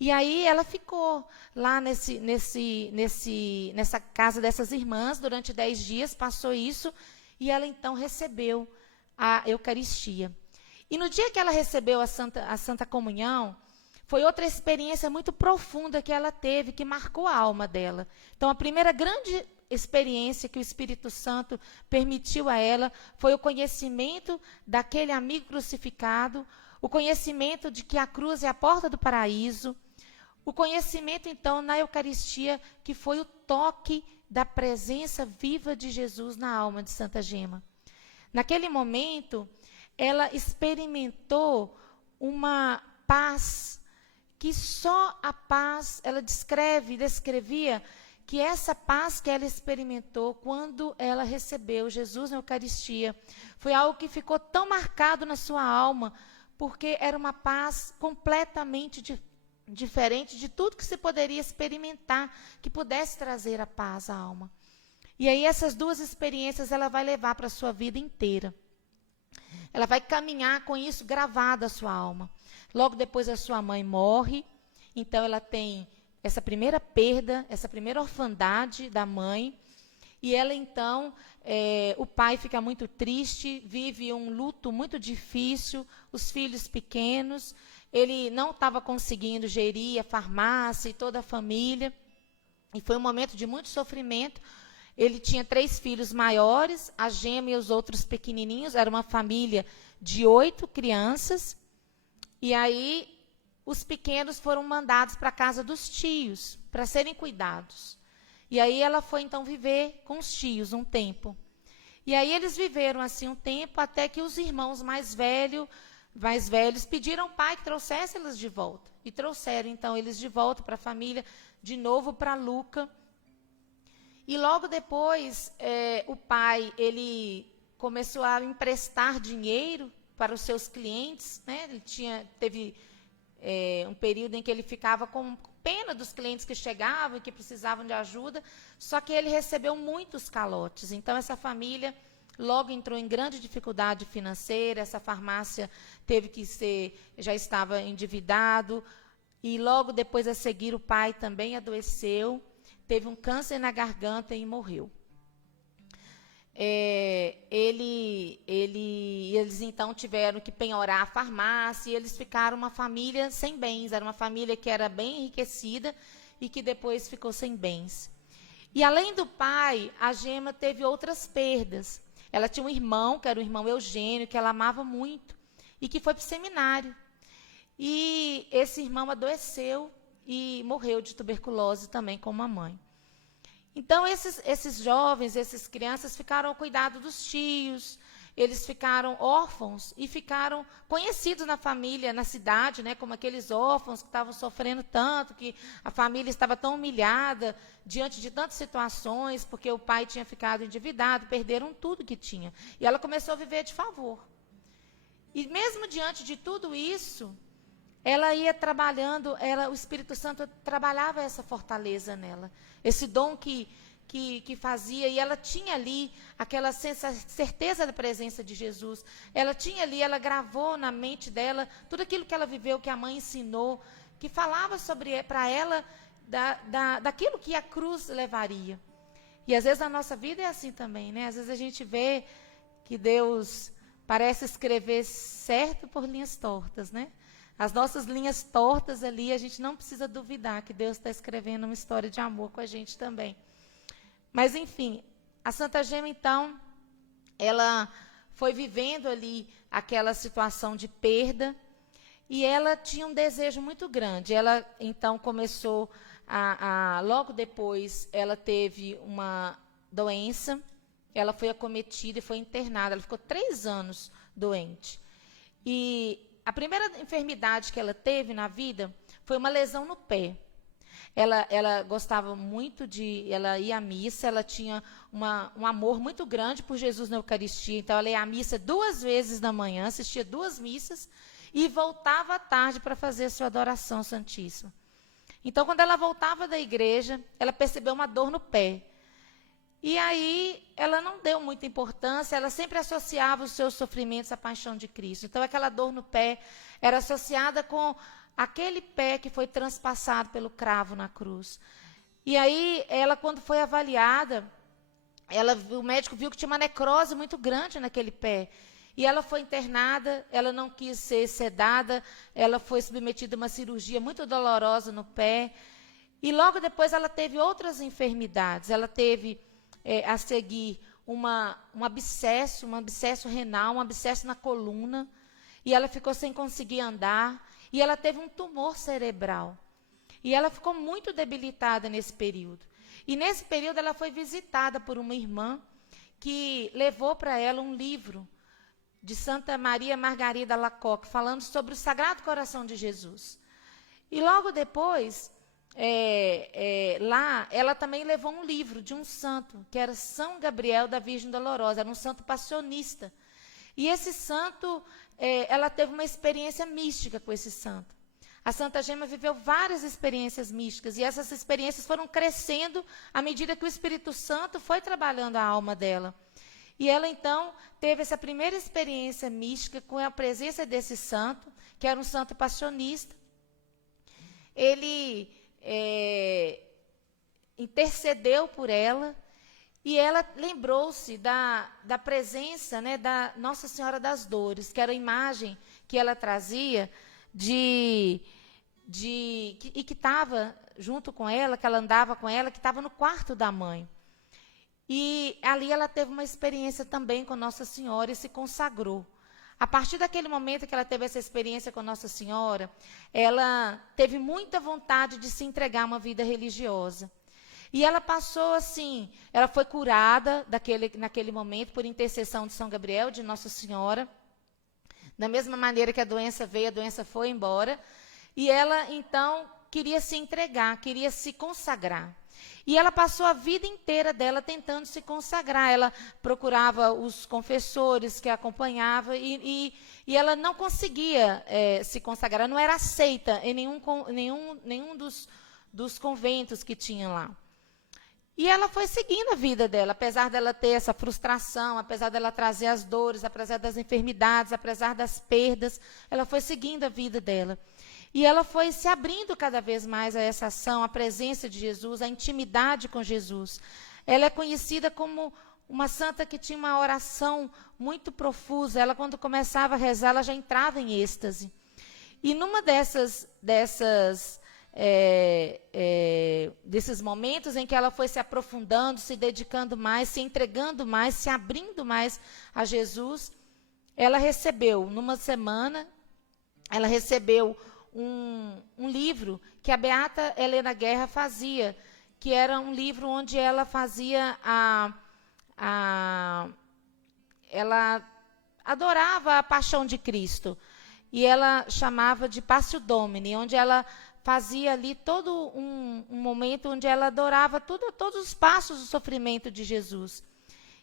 E aí ela ficou lá nessa casa dessas irmãs durante 10 dias, passou isso, e ela então recebeu a Eucaristia. E no dia que ela recebeu a Santa Comunhão, foi outra experiência muito profunda que ela teve, que marcou a alma dela. Então, a primeira grande experiência que o Espírito Santo permitiu a ela foi o conhecimento daquele amigo crucificado, o conhecimento de que a cruz é a porta do paraíso, o conhecimento, então, na Eucaristia, que foi o toque da presença viva de Jesus na alma de Santa Gema. Naquele momento, ela experimentou uma paz, que só a paz, ela descrevia que essa paz que ela experimentou quando ela recebeu Jesus na Eucaristia, foi algo que ficou tão marcado na sua alma, porque era uma paz completamente diferente de tudo que se poderia experimentar, que pudesse trazer a paz à alma. E aí essas duas experiências ela vai levar para a sua vida inteira. Ela vai caminhar com isso gravado à sua alma. Logo depois a sua mãe morre, então ela tem essa primeira perda, essa primeira orfandade da mãe, e ela então, o pai fica muito triste, vive um luto muito difícil, os filhos pequenos, ele não estava conseguindo gerir a farmácia e toda a família, e foi um momento de muito sofrimento. Ele tinha 3 filhos maiores, a gema e os outros pequenininhos, era uma família de 8 crianças, e aí os pequenos foram mandados para a casa dos tios, para serem cuidados. E aí ela foi então viver com os tios um tempo. E aí eles viveram assim um tempo, até que os irmãos mais velhos pediram ao pai que trouxesse eles de volta. E trouxeram então eles de volta para a família, de novo para Luca. E logo depois, o pai, ele começou a emprestar dinheiro para os seus clientes, né? Ele teve um período em que ele ficava com pena dos clientes que chegavam e que precisavam de ajuda, só que ele recebeu muitos calotes. Então, essa família logo entrou em grande dificuldade financeira, essa farmácia já estava endividado, e logo depois a seguir o pai também adoeceu, teve um câncer na garganta e morreu. Eles então tiveram que penhorar a farmácia, e eles ficaram uma família sem bens, era uma família que era bem enriquecida e que depois ficou sem bens. E além do pai, a Gema teve outras perdas. Ela tinha um irmão, que era o irmão Eugênio, que ela amava muito, e que foi para o seminário. E esse irmão adoeceu e morreu de tuberculose também, como a mãe. Então, esses jovens, essas crianças ficaram ao cuidado dos tios, eles ficaram órfãos e ficaram conhecidos na família, na cidade, né, como aqueles órfãos que estavam sofrendo tanto, que a família estava tão humilhada diante de tantas situações, porque o pai tinha ficado endividado, perderam tudo que tinha. E ela começou a viver de favor. E mesmo diante de tudo isso, ela ia trabalhando, o Espírito Santo trabalhava essa fortaleza nela, esse dom que fazia, e ela tinha ali aquela certeza da presença de Jesus. Ela tinha ali, ela gravou na mente dela tudo aquilo que ela viveu, que a mãe ensinou, que falava para ela daquilo que a cruz levaria. E às vezes a nossa vida é assim também, né? Às vezes a gente vê que Deus parece escrever certo por linhas tortas, né? As nossas linhas tortas ali, a gente não precisa duvidar que Deus está escrevendo uma história de amor com a gente também. Mas, enfim, a Santa Gema, então, ela foi vivendo ali aquela situação de perda, e ela tinha um desejo muito grande. Ela, então, começou logo depois, ela teve uma doença, ela foi acometida e foi internada. Ela ficou 3 anos doente. E a primeira enfermidade que ela teve na vida foi uma lesão no pé. Ela gostava muito ela ia à missa, ela tinha um amor muito grande por Jesus na Eucaristia. Então, ela ia à missa 2 vezes na manhã, assistia 2 missas e voltava à tarde para fazer a sua adoração santíssima. Então, quando ela voltava da igreja, ela percebeu uma dor no pé. E aí, ela não deu muita importância, ela sempre associava os seus sofrimentos à paixão de Cristo. Então, aquela dor no pé era associada com aquele pé que foi transpassado pelo cravo na cruz. E aí, ela, quando foi avaliada, o médico viu que tinha uma necrose muito grande naquele pé. E ela foi internada, ela não quis ser sedada, ela foi submetida a uma cirurgia muito dolorosa no pé. E logo depois ela teve outras enfermidades. Ela teve a seguir um abscesso renal, um abscesso na coluna, e ela ficou sem conseguir andar, e ela teve um tumor cerebral. E ela ficou muito debilitada nesse período. E nesse período ela foi visitada por uma irmã que levou para ela um livro de Santa Maria Margarida Alacoque, falando sobre o Sagrado Coração de Jesus. E logo depois, lá, ela também levou um livro de um santo, que era São Gabriel da Virgem Dolorosa, era um santo passionista. E esse santo, ela teve uma experiência mística com esse santo. A Santa Gema viveu várias experiências místicas, e essas experiências foram crescendo à medida que o Espírito Santo foi trabalhando a alma dela. E ela, então, teve essa primeira experiência mística com a presença desse santo, que era um santo passionista. Ele intercedeu por ela, e ela lembrou-se da presença, né, da Nossa Senhora das Dores, que era a imagem que ela trazia e que estava junto com ela, que ela andava com ela, que estava no quarto da mãe. E ali ela teve uma experiência também com Nossa Senhora e se consagrou. A partir daquele momento que ela teve essa experiência com Nossa Senhora, ela teve muita vontade de se entregar a uma vida religiosa. E ela passou assim, ela foi curada naquele momento por intercessão de São Gabriel, de Nossa Senhora. Da mesma maneira que a doença veio, a doença foi embora. E ela, então, queria se entregar, queria se consagrar. E ela passou a vida inteira dela tentando se consagrar. Ela procurava os confessores que a acompanhavam e ela não conseguia se consagrar, não era aceita em nenhum dos conventos que tinha lá. E ela foi seguindo a vida dela, apesar dela ter essa frustração, apesar dela trazer as dores, apesar das enfermidades, apesar das perdas, ela foi seguindo a vida dela. E ela foi se abrindo cada vez mais a essa ação, a presença de Jesus, a intimidade com Jesus. Ela é conhecida como uma santa que tinha uma oração muito profusa. Ela, quando começava a rezar, ela já entrava em êxtase. E numa desses momentos em que ela foi se aprofundando, se dedicando mais, se entregando mais, se abrindo mais a Jesus, ela recebeu, numa semana, ela recebeu um livro que a Beata Helena Guerra fazia, que era um livro onde ela fazia ela adorava a paixão de Cristo, e ela chamava de Passio Domini, onde ela fazia ali todo um momento onde ela adorava todos os passos do sofrimento de Jesus.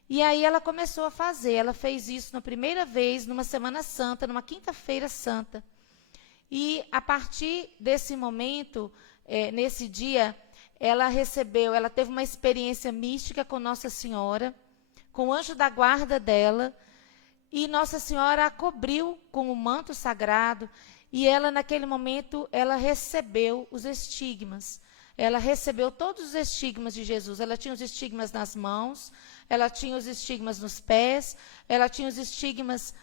E aí ela começou a fazer, ela fez isso na primeira vez, numa Semana Santa, numa Quinta-feira Santa. E a partir desse momento, nesse dia, ela teve uma experiência mística com Nossa Senhora, com o anjo da guarda dela, e Nossa Senhora a cobriu com o manto sagrado, e ela, naquele momento, ela recebeu os estigmas. Ela recebeu todos os estigmas de Jesus. Ela tinha os estigmas nas mãos, ela tinha os estigmas nos pés, ela tinha os estigmas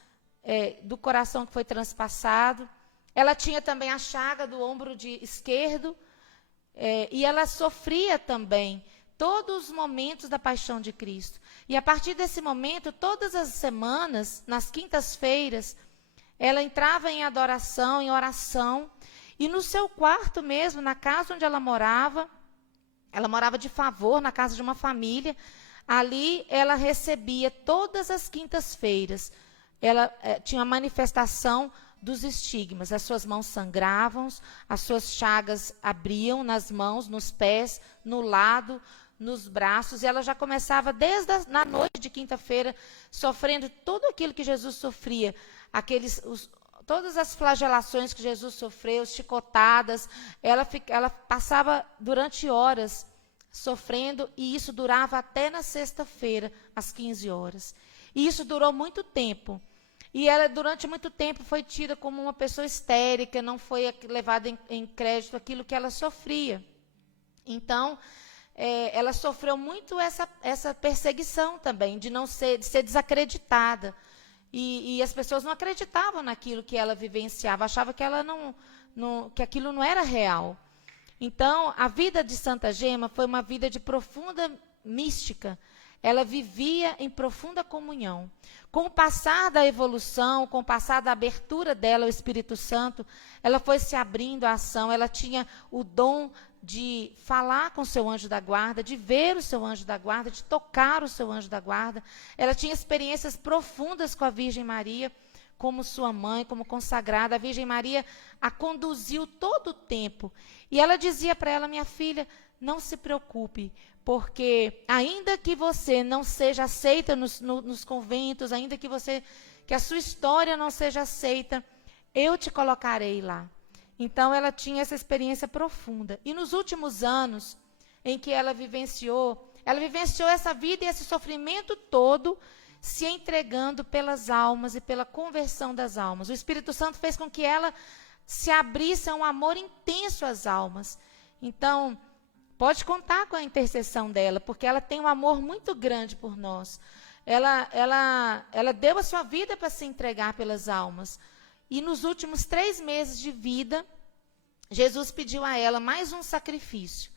do coração que foi transpassado. Ela tinha também a chaga do ombro esquerdo, e ela sofria também todos os momentos da paixão de Cristo. E a partir desse momento, todas as semanas, nas quintas-feiras, ela entrava em adoração, em oração, e no seu quarto mesmo, na casa onde ela morava de favor, na casa de uma família, ali ela recebia todas as quintas-feiras, ela tinha a manifestação dos estigmas, as suas mãos sangravam, as suas chagas abriam nas mãos, nos pés, no lado, nos braços, e ela já começava na noite de quinta-feira, sofrendo tudo aquilo que Jesus sofria, todas as flagelações que Jesus sofreu, chicotadas, ela passava durante horas sofrendo, e isso durava até na sexta-feira, às 15 horas. E isso durou muito tempo. E ela, durante muito tempo, foi tida como uma pessoa histérica, não foi levada em crédito aquilo que ela sofria. Então, ela sofreu muito essa perseguição também, de ser desacreditada. E as pessoas não acreditavam naquilo que ela vivenciava, achavam que que aquilo não era real. Então, a vida de Santa Gema foi uma vida de profunda mística. Ela vivia em profunda comunhão. Com o passar da evolução, com o passar da abertura dela ao Espírito Santo, ela foi se abrindo à ação, ela tinha o dom de falar com o seu anjo da guarda, de ver o seu anjo da guarda, de tocar o seu anjo da guarda. Ela tinha experiências profundas com a Virgem Maria, como sua mãe, como consagrada. A Virgem Maria a conduziu todo o tempo. E ela dizia para ela: minha filha, não se preocupe, porque ainda que você não seja aceita nos conventos, ainda que a sua história não seja aceita, eu te colocarei lá. Então, ela tinha essa experiência profunda. E nos últimos anos em que ela vivenciou essa vida e esse sofrimento todo se entregando pelas almas e pela conversão das almas. O Espírito Santo fez com que ela se abrisse a um amor intenso às almas. Então, pode contar com a intercessão dela, porque ela tem um amor muito grande por nós. Ela deu a sua vida para se entregar pelas almas. E nos últimos 3 meses de vida, Jesus pediu a ela mais um sacrifício.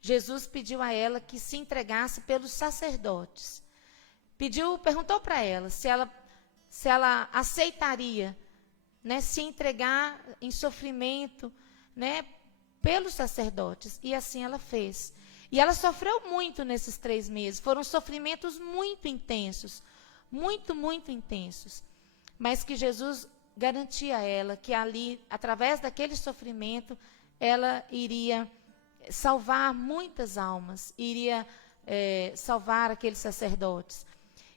Jesus pediu a ela que se entregasse pelos sacerdotes. Perguntou para ela se ela aceitaria, né, se entregar em sofrimento, né, pelos sacerdotes. E assim ela fez. E ela sofreu muito nesses 3 meses. Foram sofrimentos muito intensos. Muito, muito intensos. Mas que Jesus garantia a ela que ali, através daquele sofrimento, ela iria salvar muitas almas. Iria salvar aqueles sacerdotes.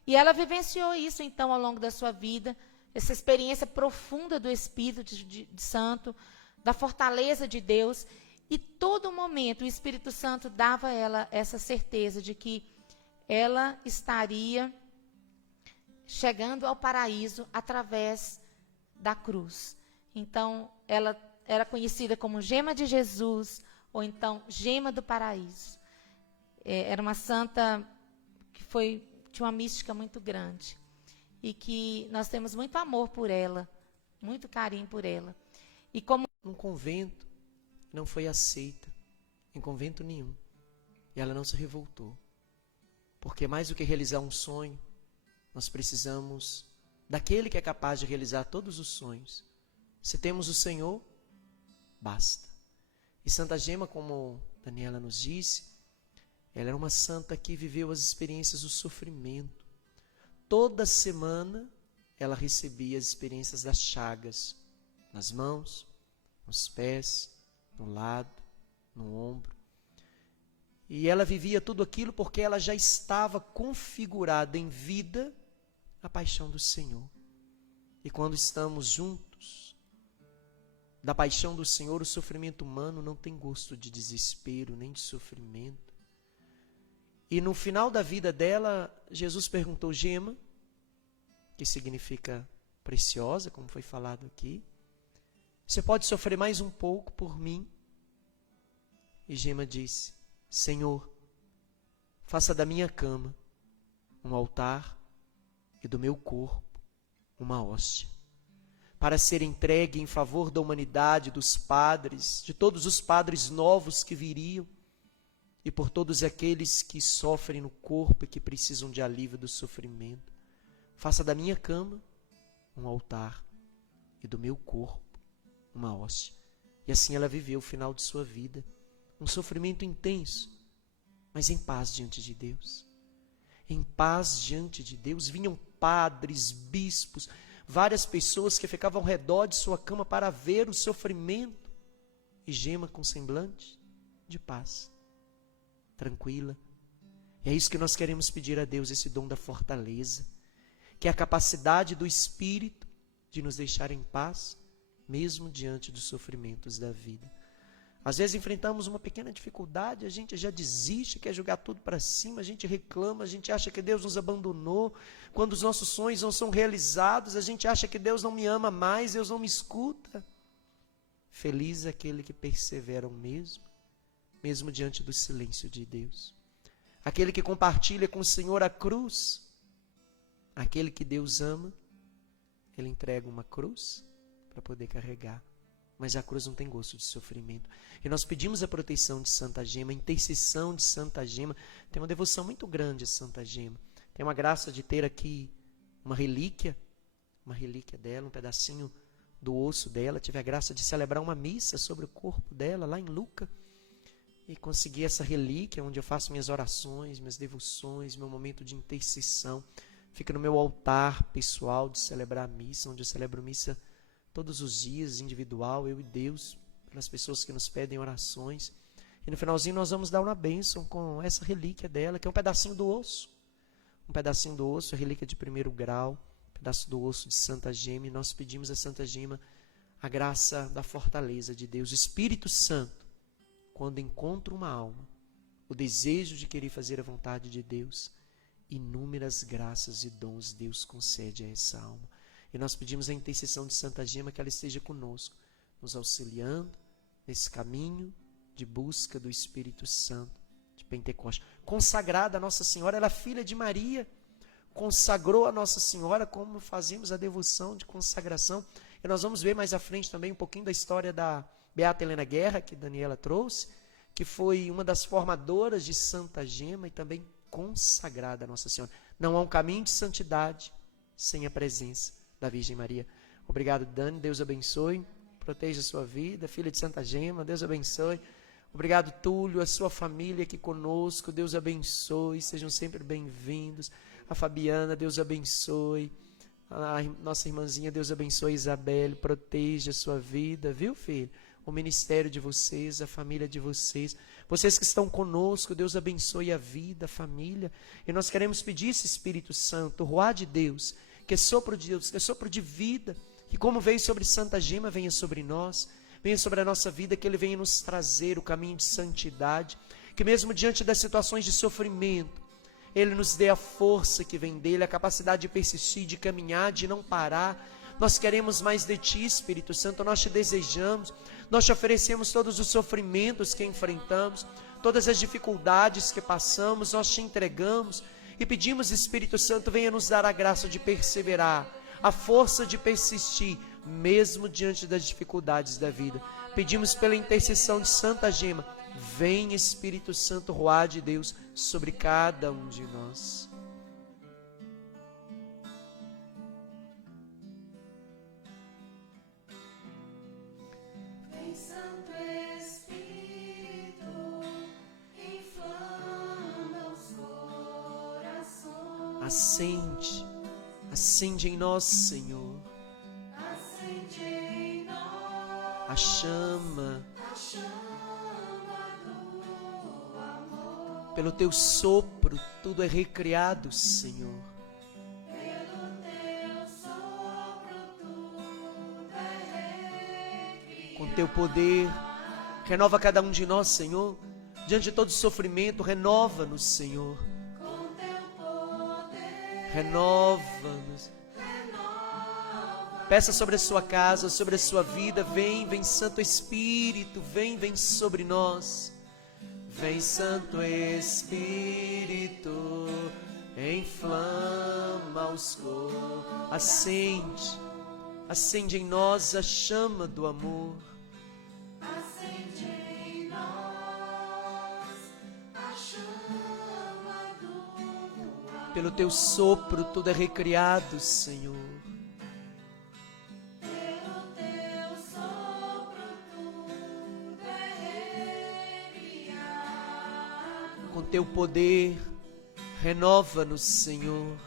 E ela vivenciou isso, então, ao longo da sua vida. Essa experiência profunda do Espírito de Santo, da fortaleza de Deus. E todo momento o Espírito Santo dava a ela essa certeza de que ela estaria chegando ao paraíso através da cruz. Então, ela era conhecida como Gema de Jesus, ou então Gema do Paraíso. Era uma santa que tinha uma mística muito grande. E que nós temos muito amor por ela, muito carinho por ela. E como num convento, não foi aceita em convento nenhum. E ela não se revoltou. Porque mais do que realizar um sonho, nós precisamos daquele que é capaz de realizar todos os sonhos. Se temos o Senhor, basta. E Santa Gema, como Daniela nos disse, ela era uma santa que viveu as experiências do sofrimento. Toda semana ela recebia as experiências das chagas, nas mãos, nos pés, no lado, no ombro. E ela vivia tudo aquilo porque ela já estava configurada em vida a paixão do Senhor. E quando estamos juntos da paixão do Senhor, o sofrimento humano não tem gosto de desespero, nem de sofrimento. E no final da vida dela, Jesus perguntou: Gema, que significa preciosa, como foi falado aqui, você pode sofrer mais um pouco por mim? E Gema disse: Senhor, faça da minha cama um altar e do meu corpo uma hóstia, para ser entregue em favor da humanidade, dos padres, de todos os padres novos que viriam, e por todos aqueles que sofrem no corpo e que precisam de alívio do sofrimento. Faça da minha cama um altar e do meu corpo uma hóstia. E assim ela viveu o final de sua vida. Um sofrimento intenso, mas em paz diante de Deus. Em paz diante de Deus. Vinham padres, bispos, várias pessoas que ficavam ao redor de sua cama para ver o sofrimento. E Gema com semblante de paz, tranquila. E é isso que nós queremos pedir a Deus, esse dom da fortaleza, que é a capacidade do Espírito de nos deixar em paz, mesmo diante dos sofrimentos da vida. Às vezes enfrentamos uma pequena dificuldade, a gente já desiste, quer jogar tudo para cima, a gente reclama, a gente acha que Deus nos abandonou. Quando os nossos sonhos não são realizados, a gente acha que Deus não me ama mais, Deus não me escuta. Feliz é aquele que persevera mesmo diante do silêncio de Deus. Aquele que compartilha com o Senhor a cruz. Aquele que Deus ama, Ele entrega uma cruz para poder carregar. Mas a cruz não tem gosto de sofrimento. E nós pedimos a proteção de Santa Gema, a intercessão de Santa Gema. Tem uma devoção muito grande a Santa Gema. Tem uma graça de ter aqui uma relíquia dela, um pedacinho do osso dela. Tive a graça de celebrar uma missa sobre o corpo dela, lá em Lucca. E consegui essa relíquia, onde eu faço minhas orações, minhas devoções, meu momento de intercessão. Fica no meu altar pessoal de celebrar a missa, onde eu celebro missa todos os dias, individual, eu e Deus, pelas pessoas que nos pedem orações. E no finalzinho nós vamos dar uma bênção com essa relíquia dela, que é um pedacinho do osso. Um pedacinho do osso, a relíquia de 1º grau, um pedaço do osso de Santa Gema. E nós pedimos a Santa Gema a graça da fortaleza de Deus. O Espírito Santo, quando encontra uma alma, o desejo de querer fazer a vontade de Deus, inúmeras graças e dons Deus concede a essa alma. E nós pedimos a intercessão de Santa Gema, que ela esteja conosco, nos auxiliando nesse caminho de busca do Espírito Santo de Pentecostes. Consagrada a Nossa Senhora, ela é filha de Maria, consagrou a Nossa Senhora, como fazemos a devoção de consagração. E nós vamos ver mais à frente também um pouquinho da história da Beata Helena Guerra, que Daniela trouxe, que foi uma das formadoras de Santa Gema e também consagrada a Nossa Senhora. Não há um caminho de santidade sem a presença da Virgem Maria. Obrigado, Dani, Deus abençoe, proteja a sua vida, filha de Santa Gema, Deus abençoe. Obrigado, Túlio, a sua família aqui conosco, Deus abençoe, sejam sempre bem-vindos. A Fabiana, Deus abençoe. A nossa irmãzinha, Deus abençoe. Isabelle, proteja a sua vida, viu, filho? O ministério de vocês, a família de vocês. Vocês que estão conosco, Deus abençoe a vida, a família. E nós queremos pedir esse Espírito Santo, o Ruá de Deus, que é sopro de Deus, que é sopro de vida, que como veio sobre Santa Gema, venha sobre nós, venha sobre a nossa vida, que Ele venha nos trazer o caminho de santidade, que mesmo diante das situações de sofrimento, Ele nos dê a força que vem dEle, a capacidade de persistir, de caminhar, de não parar. Nós queremos mais de Ti, Espírito Santo, nós Te desejamos, nós Te oferecemos todos os sofrimentos que enfrentamos, todas as dificuldades que passamos, nós Te entregamos e pedimos, Espírito Santo, venha nos dar a graça de perseverar, a força de persistir, mesmo diante das dificuldades da vida. Pedimos pela intercessão de Santa Gema, vem Espírito Santo, Ruá de Deus, sobre cada um de nós. Vem, Santo Espírito, inflama os corações. Acende em nós, Senhor, Acende em nós a chama. Do amor. Pelo Teu sopro, tudo é recriado, Senhor. Pelo Teu sopro tudo é recriado. Com Teu poder, renova cada um de nós, Senhor. Diante de todo sofrimento, renova-nos, Senhor. Com Teu poder Renova-nos. renova. Peça sobre a sua casa, sobre a sua vida. Vem, vem Santo Espírito, vem, vem sobre nós. Vem Santo Espírito, inflama os acende, acende em nós a chama do amor. Acende em nós a chama do amor. Pelo Teu sopro tudo é recriado, Senhor. Pelo Teu sopro tudo é recriado. Com Teu poder, renova-nos, Senhor.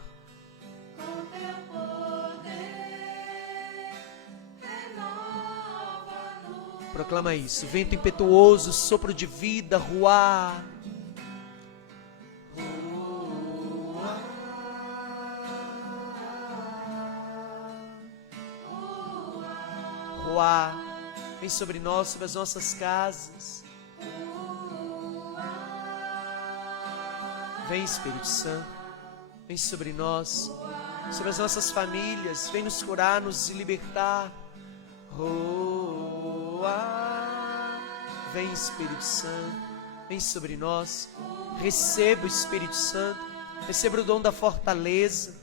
Com Teu poder renova-nos. Proclama isso. Vento impetuoso, sopro de vida, ruá. Ruá. Vem sobre nós, sobre as nossas casas. Vem, Espírito Santo. Vem sobre nós, sobre as nossas famílias. Vem nos curar, nos libertar. Vem, Espírito Santo. Vem sobre nós. Receba o Espírito Santo. Receba o dom da fortaleza.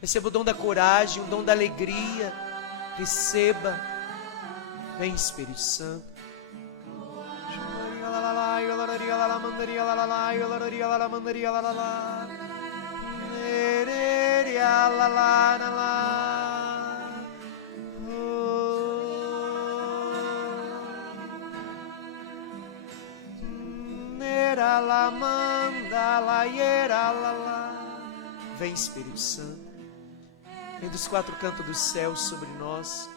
Receba o dom da coragem, o dom da alegria. Receba. Vem, Espírito Santo. Vem, Espírito Santo. Vem dos quatro cantos do céu sobre nós.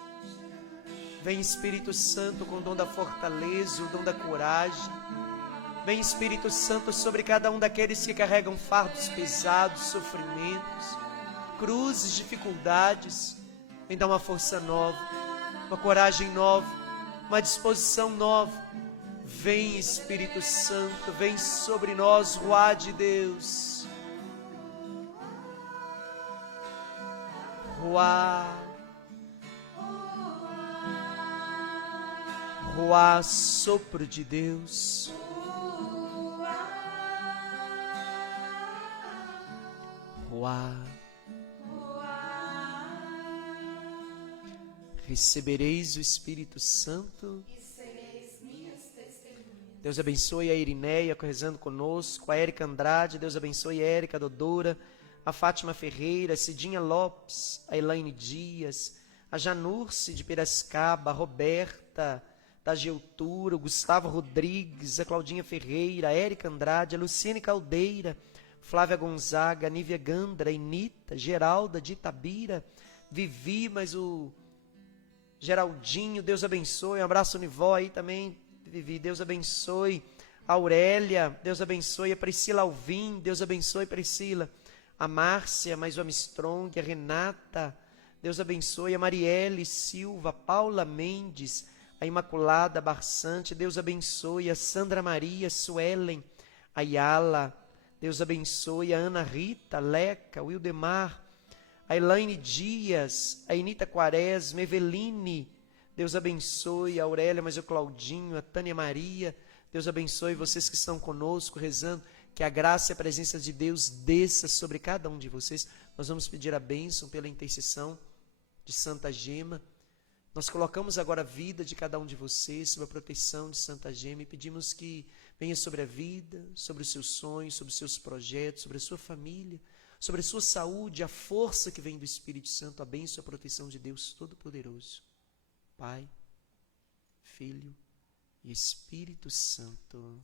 Vem, Espírito Santo, com o dom da fortaleza, o dom da coragem. Vem, Espírito Santo, sobre cada um daqueles que carregam fardos pesados, sofrimentos, cruzes, dificuldades. Vem dar uma força nova, uma coragem nova, uma disposição nova. Vem, Espírito Santo, vem sobre nós, Ruá de Deus. Ruá, Ruá, sopro de Deus. Ruá. Recebereis o Espírito Santo. E sereis minhas testemunhas. Deus abençoe a Irineia, rezando conosco, a Érica Andrade, Deus abençoe a Érica Dodora, a Fátima Ferreira, a Cidinha Lopes, a Elaine Dias, a Janurce de Piracicaba, a Roberta da Geutura, o Gustavo Rodrigues, a Claudinha Ferreira, a Érica Andrade, a Luciene Caldeira, Flávia Gonzaga, a Nívia Gandra, a Inita, Geralda de Itabira, Vivi, mas o Geraldinho, Deus abençoe, um abraço Nivó aí também, Vivi, Deus abençoe, a Aurélia, Deus abençoe, a Priscila Alvim, Deus abençoe Priscila, a Márcia, mais o Armstrong, a Renata, Deus abençoe, a Marielle Silva, a Paula Mendes, a Imaculada Barçante, Deus abençoe, a Sandra Maria, Suelen, a Yala, Deus abençoe, a Ana Rita, Leca, o Wildemar, a Elaine Dias, a Inita Quaresma, Eveline, Deus abençoe, a Aurélia, mas o Claudinho, a Tânia Maria, Deus abençoe vocês que estão conosco, rezando, que a graça e a presença de Deus desça sobre cada um de vocês. Nós vamos pedir a bênção pela intercessão de Santa Gema. Nós colocamos agora a vida de cada um de vocês sob a proteção de Santa Gema e pedimos que venha sobre a vida, sobre os seus sonhos, sobre os seus projetos, sobre a sua família, sobre a sua saúde, a força que vem do Espírito Santo, a bênção e a proteção de Deus Todo-Poderoso. Pai, Filho e Espírito Santo.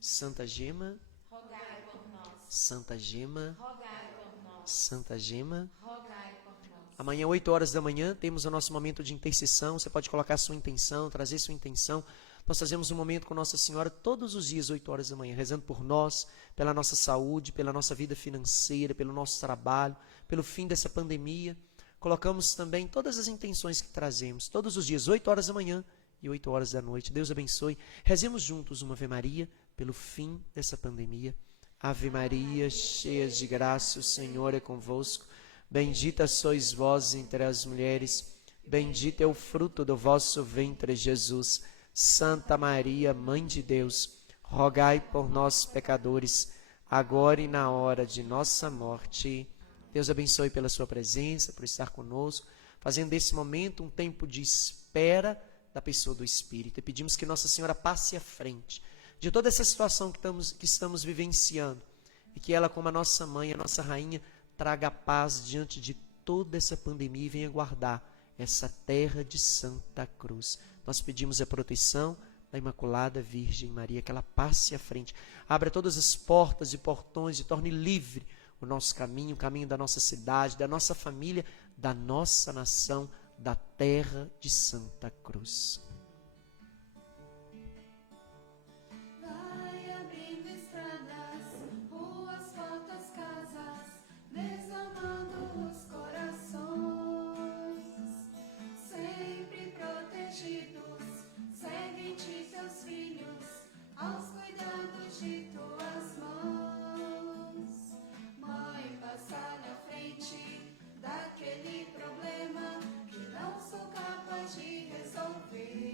Santa Gema, Rogai por nós. Santa Gema, Rogai por nós. Santa Gema. Rogai por nós. Amanhã, 8 horas da manhã, temos o nosso momento de intercessão. Você pode colocar sua intenção, trazer sua intenção. Nós fazemos um momento com Nossa Senhora todos os dias, 8 horas da manhã, rezando por nós, pela nossa saúde, pela nossa vida financeira, pelo nosso trabalho, pelo fim dessa pandemia. Colocamos também todas as intenções que trazemos, todos os dias, 8 horas da manhã e 8 horas da noite. Deus abençoe. Rezemos juntos uma Ave Maria pelo fim dessa pandemia. Ave Maria, cheia de graça, o Senhor é convosco. Bendita sois vós entre as mulheres, bendito é o fruto do vosso ventre, Jesus. Santa Maria, Mãe de Deus, rogai por nós, pecadores, agora e na hora de nossa morte. Deus abençoe pela sua presença, por estar conosco, fazendo desse momento um tempo de espera da pessoa do Espírito. E pedimos que Nossa Senhora passe à frente de toda essa situação que estamos vivenciando, e que ela, como a nossa mãe, a nossa rainha, traga paz diante de toda essa pandemia e venha guardar essa terra de Santa Cruz. Nós pedimos a proteção da Imaculada Virgem Maria, que ela passe à frente, abra todas as portas e portões e torne livre o nosso caminho, o caminho da nossa cidade, da nossa família, da nossa nação, da terra de Santa Cruz. Vai abrindo estradas, ruas, portas, casas, desarmando os corações, sempre protegidos, segue-te teus filhos, aos cuidados de tuas mãos. Mãe, passa na frente daquele problema que não sou capaz de resolver.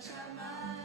te amar.